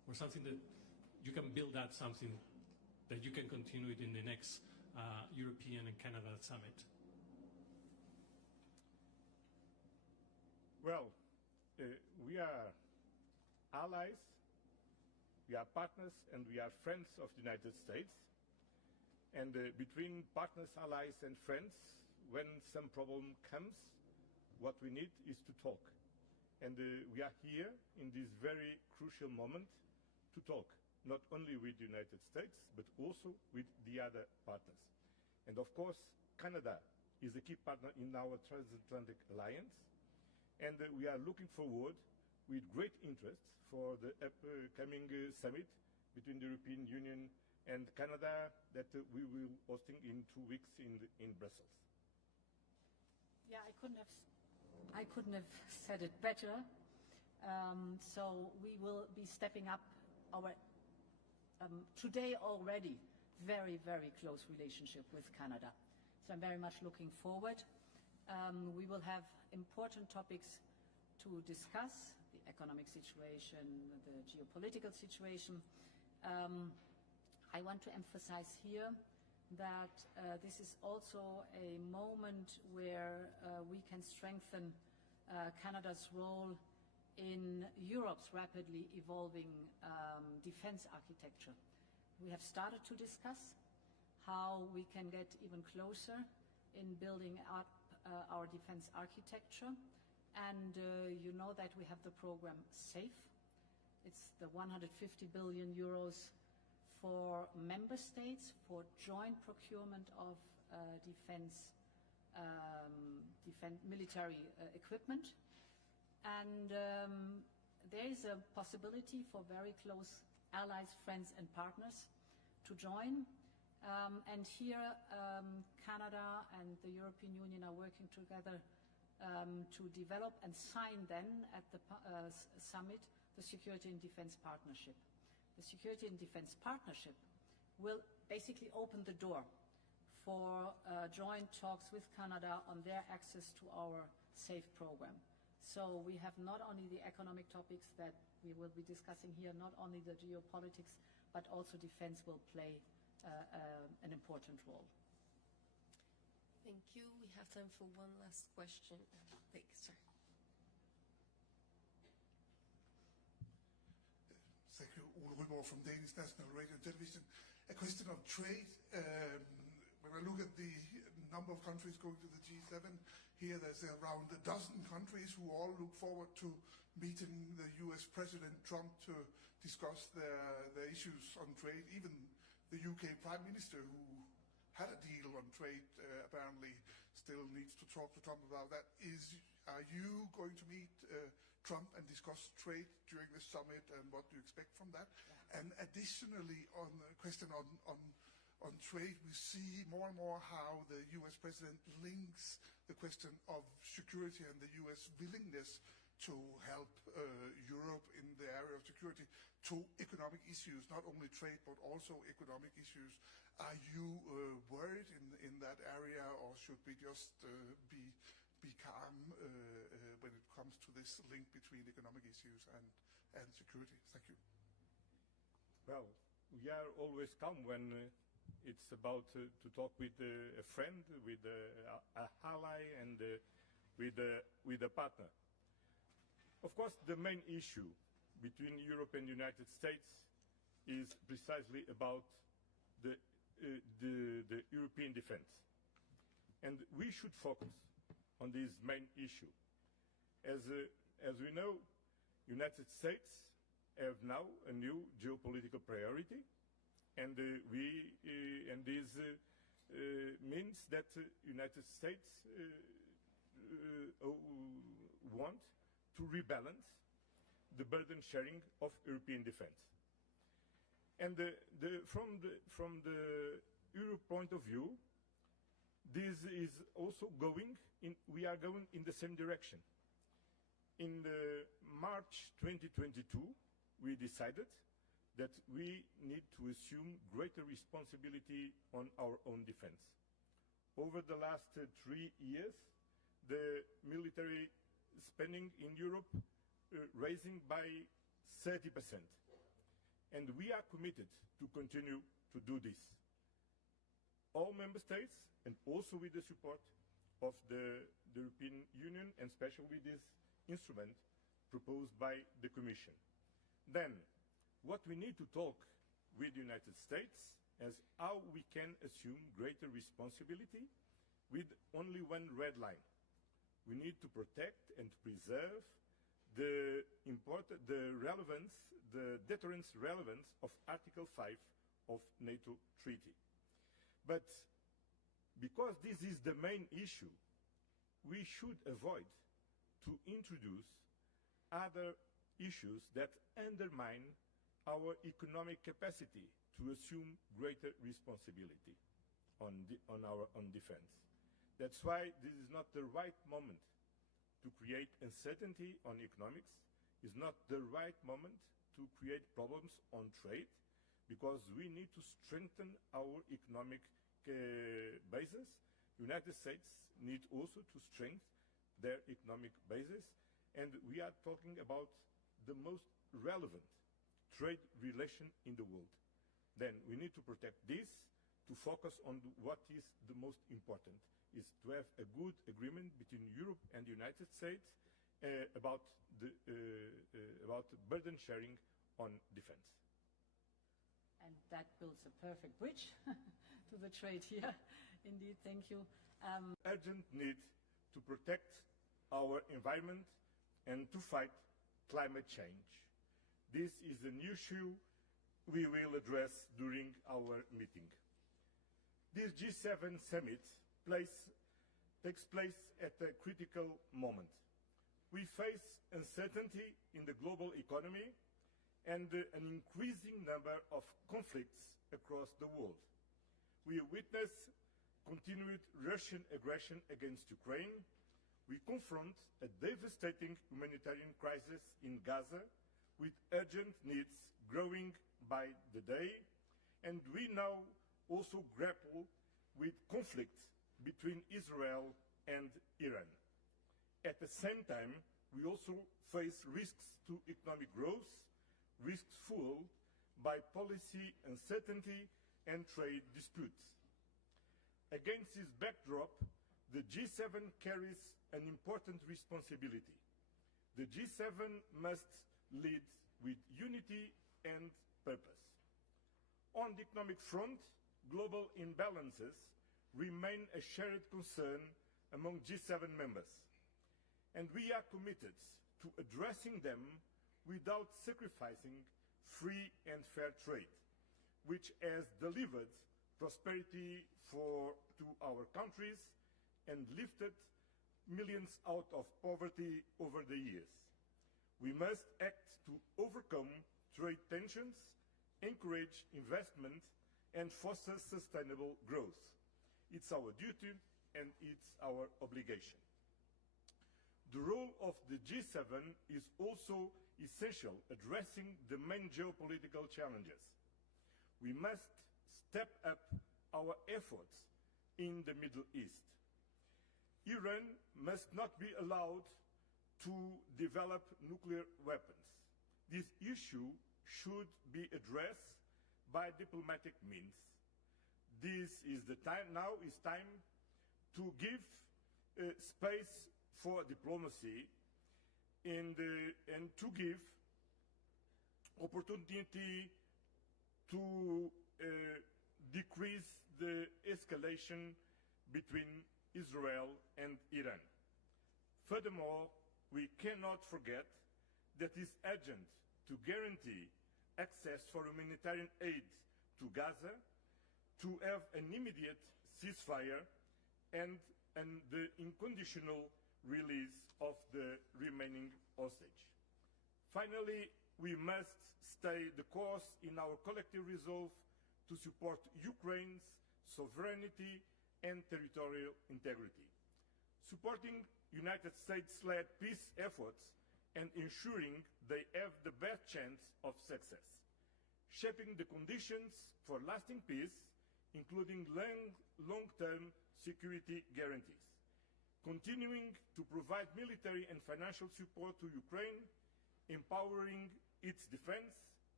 or something that you can build out something that you can continue it in the next European and Canada summit? Well, we are allies, we are partners, and we are friends of the United States. And between partners, allies, and friends, when some problem comes, what we need is to talk. And we are here in this very crucial moment to talk, not only with the United States, but also with the other partners. And of course, Canada is a key partner in our transatlantic alliance, and we are looking forward with great interest for the upcoming summit between the European Union and Canada that we will be hosting in 2 weeks in Brussels. Yeah, I couldn't have said it better. So we will be stepping up our today already very, very close relationship with Canada. So I'm very much looking forward. We will have important topics to discuss: the economic situation, the geopolitical situation. I want to emphasize here that this is also a moment where we can strengthen Canada's role in Europe's rapidly evolving defense architecture. We have started to discuss how we can get even closer in building up our defense architecture. And you know that we have the program SAFE. It's the 150 billion euros for member states for joint procurement of military equipment. And there is a possibility for very close allies, friends, and partners to join. And here, Canada and the European Union are working together to develop and sign then at the summit the Security and Defense Partnership. The Security and Defense Partnership will basically open the door for joint talks with Canada on their access to our SAFE program. So we have not only the economic topics that we will be discussing here, not only the geopolitics, but also defense will play an important role. Thank you. We have time for one last question. Thanks, sir. Thank you. Ursula from Danish National Radio and Television. A question of trade. When I look at the number of countries going to the G7, here there's around a dozen countries who all look forward to meeting the US President Trump to discuss their issues on trade. Even the UK Prime Minister, who had a deal on trade, apparently still needs to talk to Trump about that. Are you going to meet Trump and discuss trade during the summit, and what do you expect from that? Yeah. And additionally, on a question on trade, we see more and more how the US President links the question of security and the US willingness to help Europe in the area of security to economic issues, not only trade but also economic issues. Are you worried in that area, or should we just be calm when it comes to this link between economic issues and security? Thank you. Well, we are always calm when it's about to talk with a friend, with an ally, and with a partner. Of course, the main issue between Europe and the United States is precisely about the European defense. And we should focus on this main issue. As we know, United States have now a new geopolitical priority, and this means that United States want to rebalance the burden sharing of European defense. And from the Europe point of view, this is also we are going in the same direction. In March 2022, we decided that we need to assume greater responsibility on our own defense. Over the last 3 years, the military spending in Europe rising by 30%. and we are committed to continue to do this. All member states, and also with the support of the European Union, and especially with this instrument proposed by the Commission. Then, what we need to talk with the United States is how we can assume greater responsibility with only one red line. We need to protect and preserve the relevance, the deterrence relevance of Article 5 of NATO Treaty. But because this is the main issue, we should avoid to introduce other issues that undermine our economic capacity to assume greater responsibility on defense. That's why this is not the right moment to create uncertainty on economics. It's not the right moment to create problems on trade, because we need to strengthen our economic basis. United States need also to strengthen their economic basis, and we are talking about the most relevant trade relation in the world. Then we need to protect this, to focus on what is the most important, is to have a good agreement between Europe and the United States about burden sharing on defense. And that builds a perfect bridge to the trade here. Indeed, thank you. Urgent need to protect our environment and to fight climate change. This is an issue we will address during our meeting. This G7 summit takes place at a critical moment. We face uncertainty in the global economy and an increasing number of conflicts across the world. We witness continued Russian aggression against Ukraine. We confront a devastating humanitarian crisis in Gaza with urgent needs growing by the day, and we now also grapple with conflict between Israel and Iran. At the same time, we also face risks to economic growth, risks fueled by policy uncertainty and trade disputes. Against this backdrop, the G7 carries an important responsibility. The G7 must lead with unity and purpose. On the economic front, global imbalances remain a shared concern among G7 members, and we are committed to addressing them without sacrificing free and fair trade, which has delivered prosperity to our countries and lifted millions out of poverty over the years. We must act to overcome trade tensions, encourage investment, and foster sustainable growth. It's our duty and it's our obligation. The role of the G7 is also essential, addressing the main geopolitical challenges. We must step up our efforts in the Middle East. Iran must not be allowed to develop nuclear weapons. This issue should be addressed by diplomatic means. This is the time, now is time to give space for diplomacy and to give opportunity to decrease the escalation between Israel and Iran. Furthermore, we cannot forget that it is urgent to guarantee access for humanitarian aid to Gaza, to have an immediate ceasefire and the unconditional release of the remaining hostage. Finally, we must stay the course in our collective resolve to support Ukraine's sovereignty and territorial integrity. Supporting United States-led peace efforts and ensuring they have the best chance of success. Shaping the conditions for lasting peace, including long-term security guarantees. Continuing to provide military and financial support to Ukraine, empowering its defense,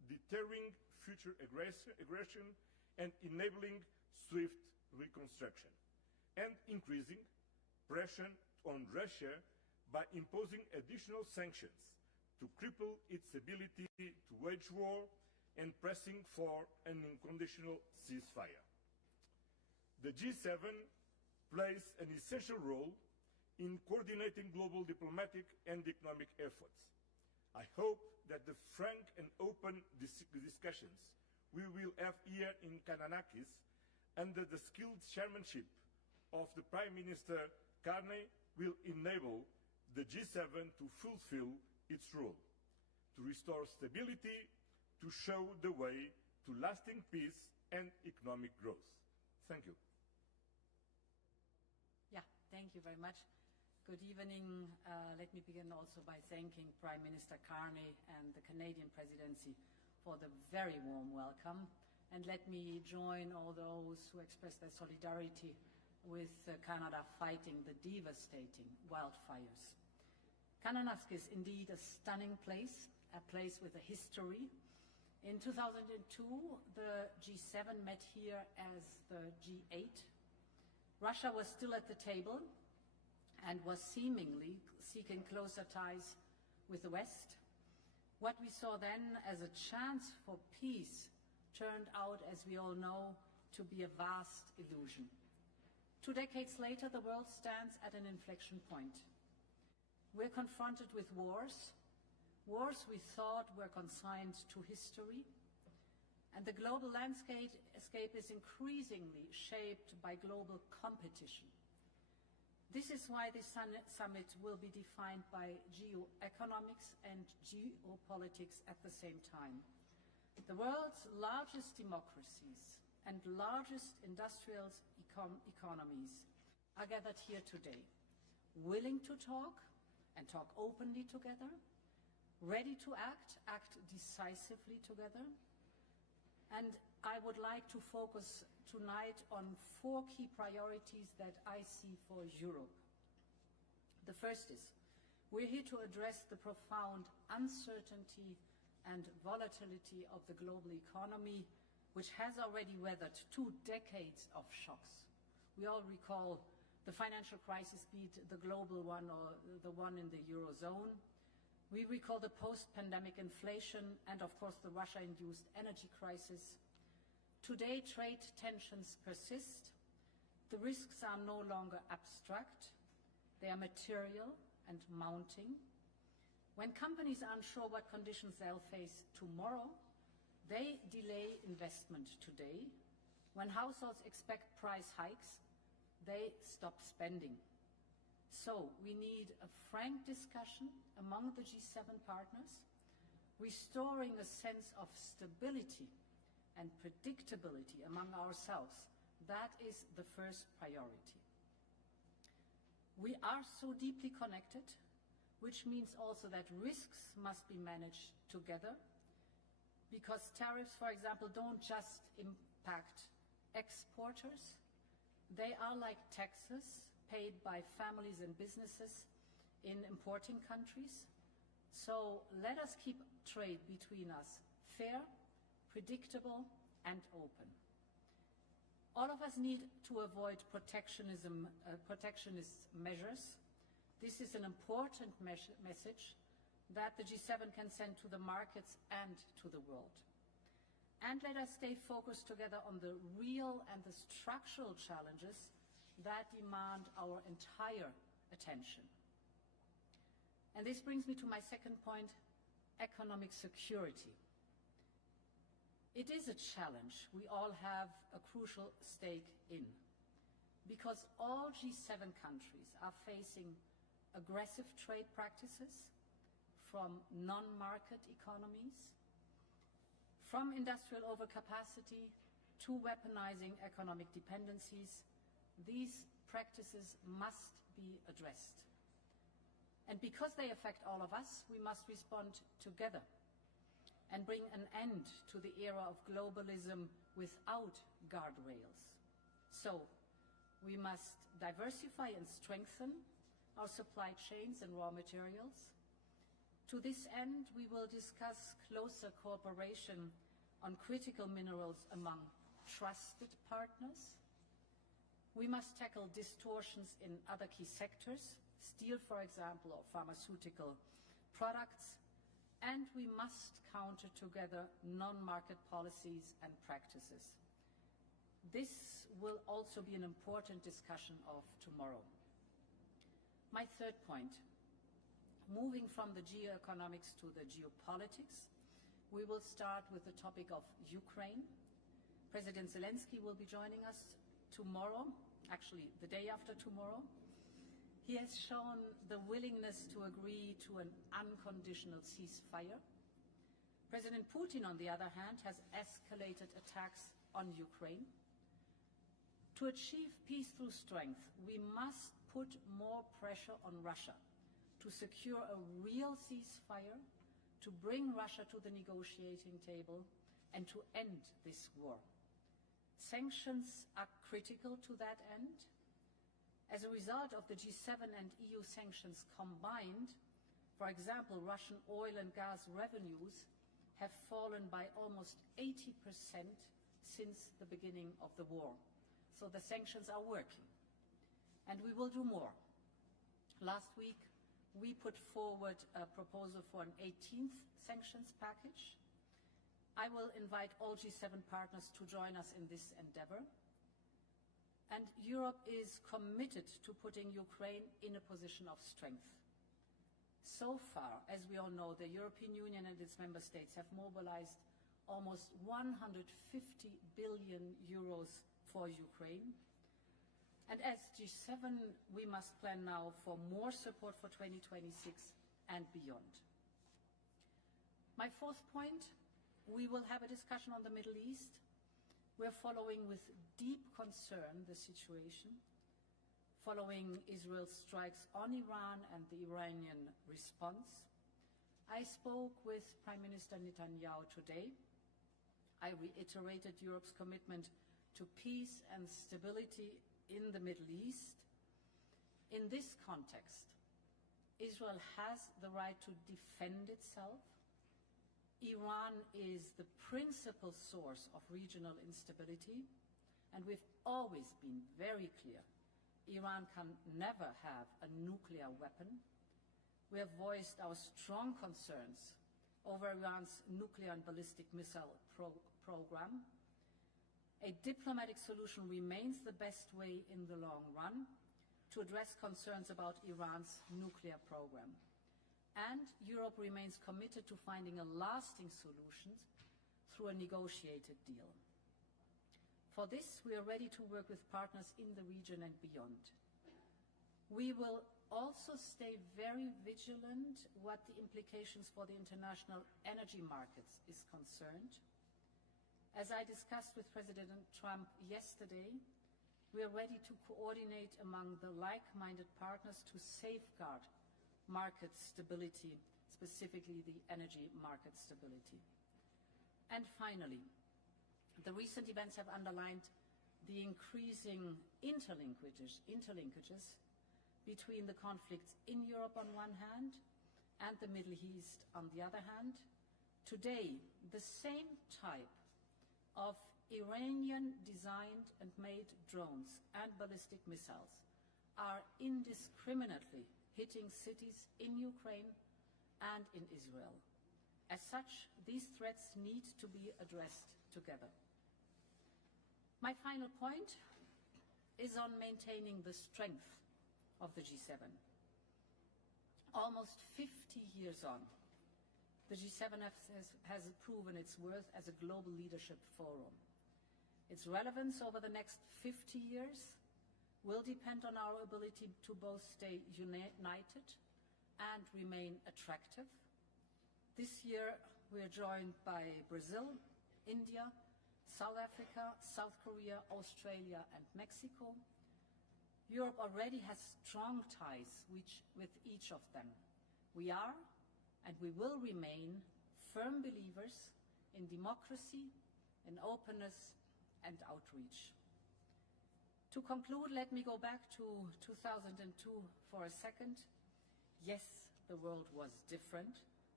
deterring future aggression, and enabling swift reconstruction, and increasing pressure on Russia by imposing additional sanctions to cripple its ability to wage war and pressing for an unconditional ceasefire. The G7 plays an essential role in coordinating global diplomatic and economic efforts. I hope that the frank and open discussions we will have here in KANANASKIS under the skilled chairmanship of the Prime Minister Khamenei will enable the G7 to fulfill its role, to restore stability, to show the way to lasting peace and economic growth. Thank you. Yeah, thank you very much. Good evening. Let me begin also by thanking Prime Minister Carney and the Canadian Presidency for the very warm welcome. And let me join all those who express their solidarity with Canada fighting the devastating wildfires. Kananaskis is indeed a stunning place, a place with a history. In 2002, the G7 met here as the G8. Russia was still at the table and was seemingly seeking closer ties with the West. What we saw then as a chance for peace turned out, as we all know, to be a vast illusion. 2 decades later, the world stands at an inflection point. We're confronted with wars we thought were consigned to history, and the global landscape is increasingly shaped by global competition. This is why this summit will be defined by geoeconomics and geopolitics at the same time. The world's largest democracies and largest industrial economies are gathered here today, willing to talk and talk openly together, ready to act decisively together. And I would like to focus tonight on 4 key priorities that I see for Europe. The first is, we're here to address the profound uncertainty and volatility of the global economy, which has already weathered 2 decades of shocks. We all recall the financial crisis, be it the global one or the one in the Eurozone. We recall the post-pandemic inflation and, of course, the Russia-induced energy crisis. Today, trade tensions persist. The risks are no longer abstract. They are material and mounting. When companies are unsure what conditions they'll face tomorrow, they delay investment today. When households expect price hikes, they stop spending. So we need a frank discussion among the G7 partners, restoring a sense of stability and predictability among ourselves. That is the first priority. We are so deeply connected, which means also that risks must be managed together, because tariffs, for example, don't just impact exporters. They are like taxes paid by families and businesses in importing countries. So let us keep trade between us fair, predictable, and open. All of us need to avoid protectionist measures. This is an important message that the G7 can send to the markets and to the world. And let us stay focused together on the real and the structural challenges that demand our entire attention. And this brings me to my second point, economic security. It is a challenge we all have a crucial stake in, because all G7 countries are facing aggressive trade practices from non-market economies, from industrial overcapacity to weaponizing economic dependencies. These practices must be addressed. And because they affect all of us, we must respond together and bring an end to the era of globalism without guardrails. So we must diversify and strengthen our supply chains and raw materials To this end, we will discuss closer cooperation on critical minerals among trusted partners. We must tackle distortions in other key sectors, steel, for example, or pharmaceutical products, and we must counter together non-market policies and practices. This will also be an important discussion of tomorrow. My third point, moving from the geoeconomics to the geopolitics, we will start with the topic of Ukraine. President Zelensky will be joining us tomorrow, actually the day after tomorrow. He has shown the willingness to agree to an unconditional ceasefire. President Putin, on the other hand, has escalated attacks on Ukraine. To achieve peace through strength, we must put more pressure on Russia to secure a real ceasefire, to bring Russia to the negotiating table, and to end this war. Sanctions are critical to that end. As a result of the G7 and EU sanctions combined, for example, Russian oil and gas revenues have fallen by almost 80% since the beginning of the war. So the sanctions are working. And we will do more. Last week, we put forward a proposal for an 18th sanctions package. I will invite all G7 partners to join us in this endeavor. And Europe is committed to putting Ukraine in a position of strength. So far, as we all know, the European Union and its member states have mobilized almost 150 billion euros for Ukraine. And as G7, we must plan now for more support for 2026 and beyond. My fourth point, we will have a discussion on the Middle East. We're following with deep concern the situation, following Israel's strikes on Iran and the Iranian response. I spoke with Prime Minister Netanyahu today. I reiterated Europe's commitment to peace and stability in the Middle East. In this context, Israel has the right to defend itself. Iran is the principal source of regional instability, and we've always been very clear. Iran can never have a nuclear weapon. We have voiced our strong concerns over Iran's nuclear and ballistic missile program. A diplomatic solution remains the best way in the long run to address concerns about Iran's nuclear program. And Europe remains committed to finding a lasting solution through a negotiated deal. For this, we are ready to work with partners in the region and beyond. We will also stay very vigilant what the implications for the international energy markets is concerned. As I discussed with President Trump yesterday, we are ready to coordinate among the like-minded partners to safeguard market stability, specifically the energy market stability. And finally, the recent events have underlined the increasing interlinkages between the conflicts in Europe on one hand and the Middle East on the other hand. Today, the same type of Iranian-designed and made drones and ballistic missiles are indiscriminately hitting cities in Ukraine and in Israel. As such, these threats need to be addressed together. My final point is on maintaining the strength of the G7. Almost 50 years on, the G7 has proven its worth as a global leadership forum. Its relevance over the next 50 years will depend on our ability to both stay united and remain attractive. This year, we are joined by Brazil, India, South Africa, South Korea, Australia, and Mexico. Europe already has strong ties with each of them. We are, and we will remain, firm believers in democracy, in openness, and outreach. To conclude, let me go back to 2002 for a second. Yes, the world was different,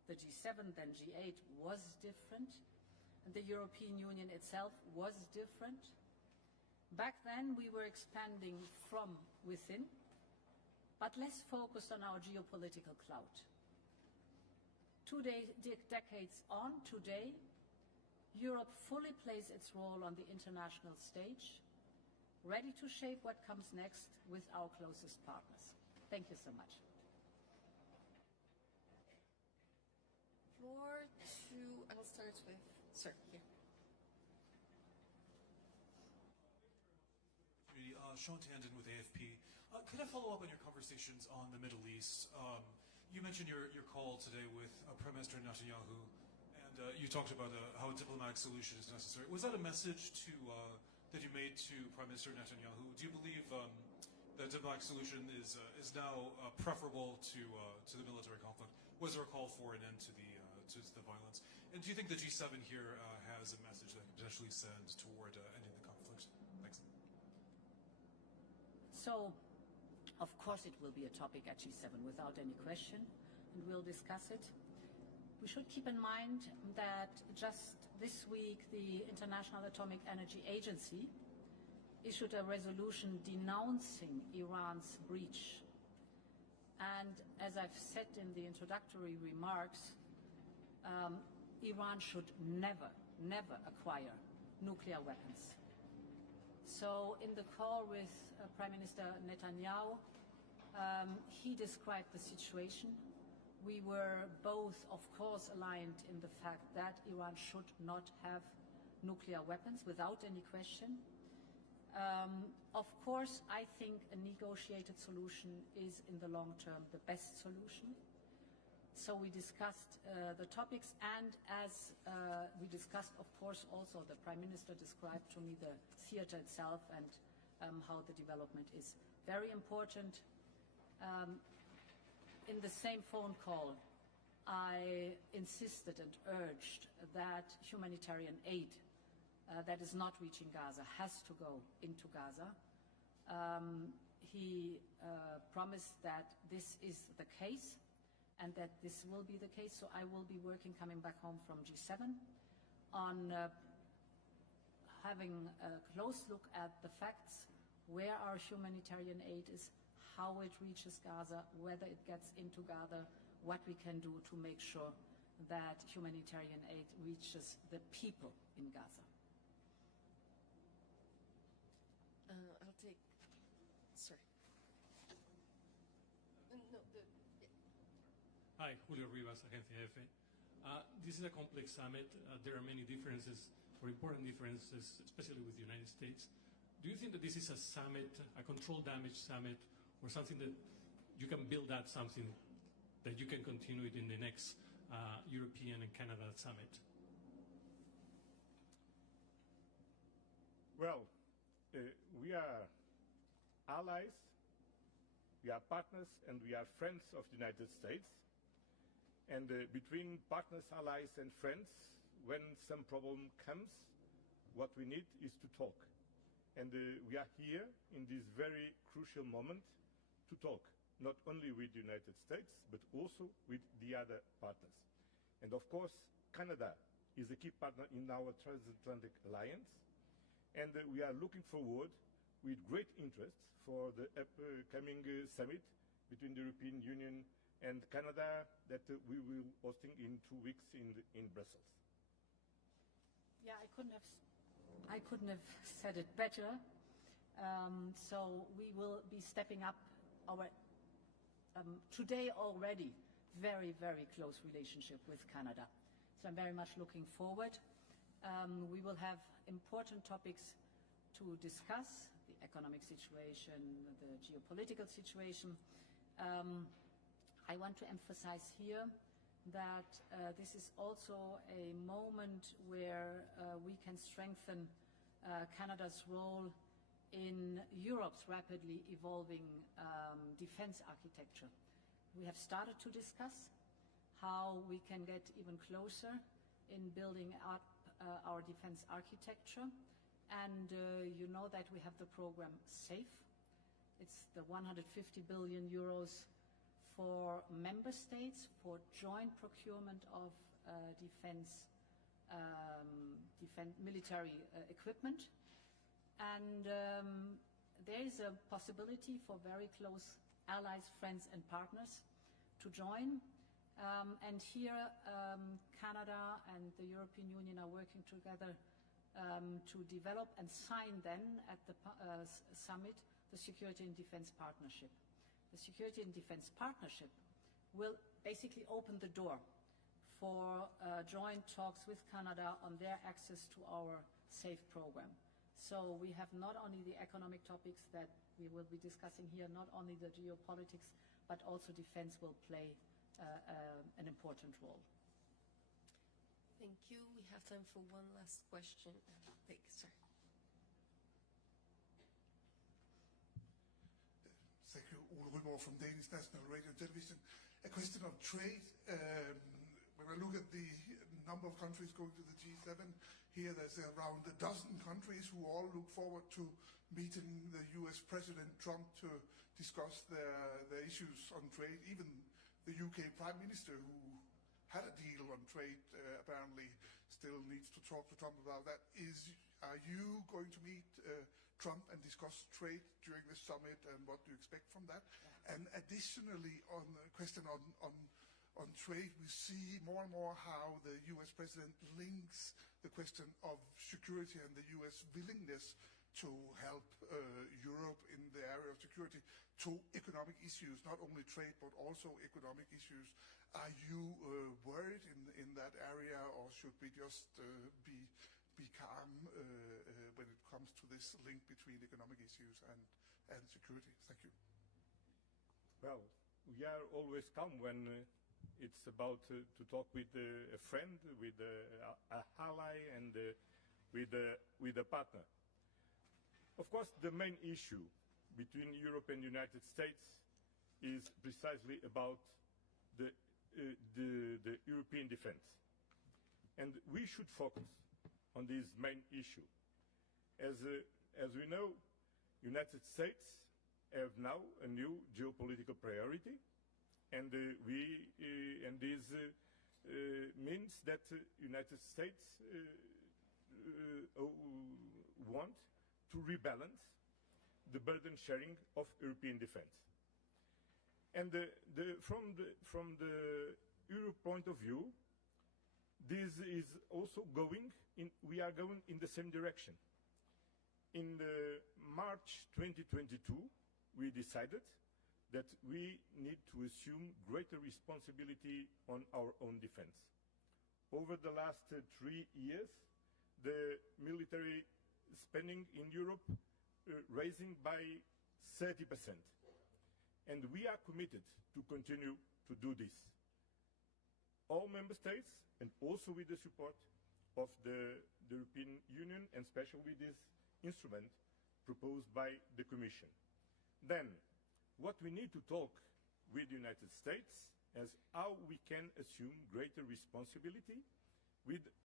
The G7, then G8, was different. And the European Union itself was different. Back then, we were expanding from within, but less focused on our geopolitical clout. 2 decades on, today, Europe fully plays its role on the international stage, ready to shape what comes next with our closest partners. Thank you so much. Floor to, I'll start with, sir, here. Sean Tandon with AFP. Could I follow up on your conversations on the Middle East? You mentioned your call today with Prime Minister Netanyahu, and you talked about how a diplomatic solution is necessary. Was that a message that you made to Prime Minister Netanyahu? Do you believe that a diplomatic solution is now preferable to the military conflict? Was there a call for an end to the violence? And do you think the G7 here has a message that can potentially send toward ending the conflict? Thanks. So, of course it will be a topic at G7 without any question, and we'll discuss it. We should keep in mind that just this week the International Atomic Energy Agency issued a resolution denouncing Iran's breach. And as I've said in the introductory remarks, Iran should never acquire nuclear weapons. So in the call with Prime Minister Netanyahu, he described the situation. We were both, of course, aligned in the fact that Iran should not have nuclear weapons without any question. Of course, I think a negotiated solution is, in the long term, the best solution. So we discussed the topics, and as we discussed, of course, also the Prime Minister described to me the theater itself and how the development is very important. In the same phone call, I insisted and urged that humanitarian aid that is not reaching Gaza has to go into Gaza. He promised that this is the case and that this will be the case. So I will be working, coming back home from G7, on having a close look at the facts, where our humanitarian aid is, how it reaches Gaza, whether it gets into Gaza, what we can do to make sure that humanitarian aid reaches the people in Gaza. I'll take, sorry. No, yeah. Hi, Julio Rivas, Agencia EFE. This is a complex summit. There are many differences, or important differences, especially with the United States. Do you think that this is a summit, a control damage summit, or something that you can build out something that you can continue it in the next European and Canada summit? Well, we are allies, we are partners, and we are friends of the United States. And between partners, allies, and friends, when some problem comes, what we need is to talk. And we are here in this very crucial moment to talk, not only with the United States, but also with the other partners. And of course, Canada is a key partner in our transatlantic alliance. And we are looking forward with great interest for the upcoming summit between the European Union and Canada that we will be hosting in 2 weeks in Brussels. Yeah, I couldn't have said it better. So we will be stepping up our today already very, very close relationship with Canada. So I'm very much looking forward. We will have important topics to discuss: the economic situation, the geopolitical situation. I want to emphasize here that this is also a moment where we can strengthen Canada's role in Europe's rapidly evolving defense architecture. We have started to discuss how we can get even closer in building up our defense architecture. And you know that we have the program SAFE. It's the 150 billion euros for member states for joint procurement of military equipment. And there is a possibility for very close allies, friends and partners to join. And here Canada and the European Union are working together to develop and sign then at the summit the Security and Defense Partnership. The Security and Defense Partnership will basically open the door for joint talks with Canada on their access to our SAFE program. So we have not only the economic topics that we will be discussing here, not only the geopolitics, but also defense will play an important role. Thank you. We have time for one last question. Thank you, sir. Thank you. Ulrich from Danish National Radio and Television. A question of trade. When I look at the number of countries going to the G7, here there's around a dozen countries who all look forward to meeting the US President Trump to discuss their issues on trade. Even the UK Prime Minister, who had a deal on trade, apparently still needs to talk to Trump about that. Are you going to meet Trump and discuss trade during this summit, and what do you expect from that? Yeah. And additionally, on a question on trade, we see more and more how the US President links the question of security and the US willingness to help Europe in the area of security to economic issues, not only trade but also economic issues. Are you worried in that area, or should we just be calm when it comes to this link between economic issues and security? Thank you. Well, we are always calm when it's about to talk with a friend, with a ally, and with a partner. Of course, the main issue between Europe and the United States is precisely about the European defense. And we should focus on this main issue. As we know, United States have now a new geopolitical priority, and this means that United States want to rebalance the burden sharing of European defense. And from the Europe point of view, this is also we are going in the same direction. In March 2022, we decided that we need to assume greater responsibility on our own defense. Over the last 3 years, the military spending in Europe rising by 30%. And we are committed to continue to do this. All member states, and also with the support of the European Union, and especially with this instrument proposed by the Commission. Then, what we need to talk with the United States is how we can assume greater responsibility with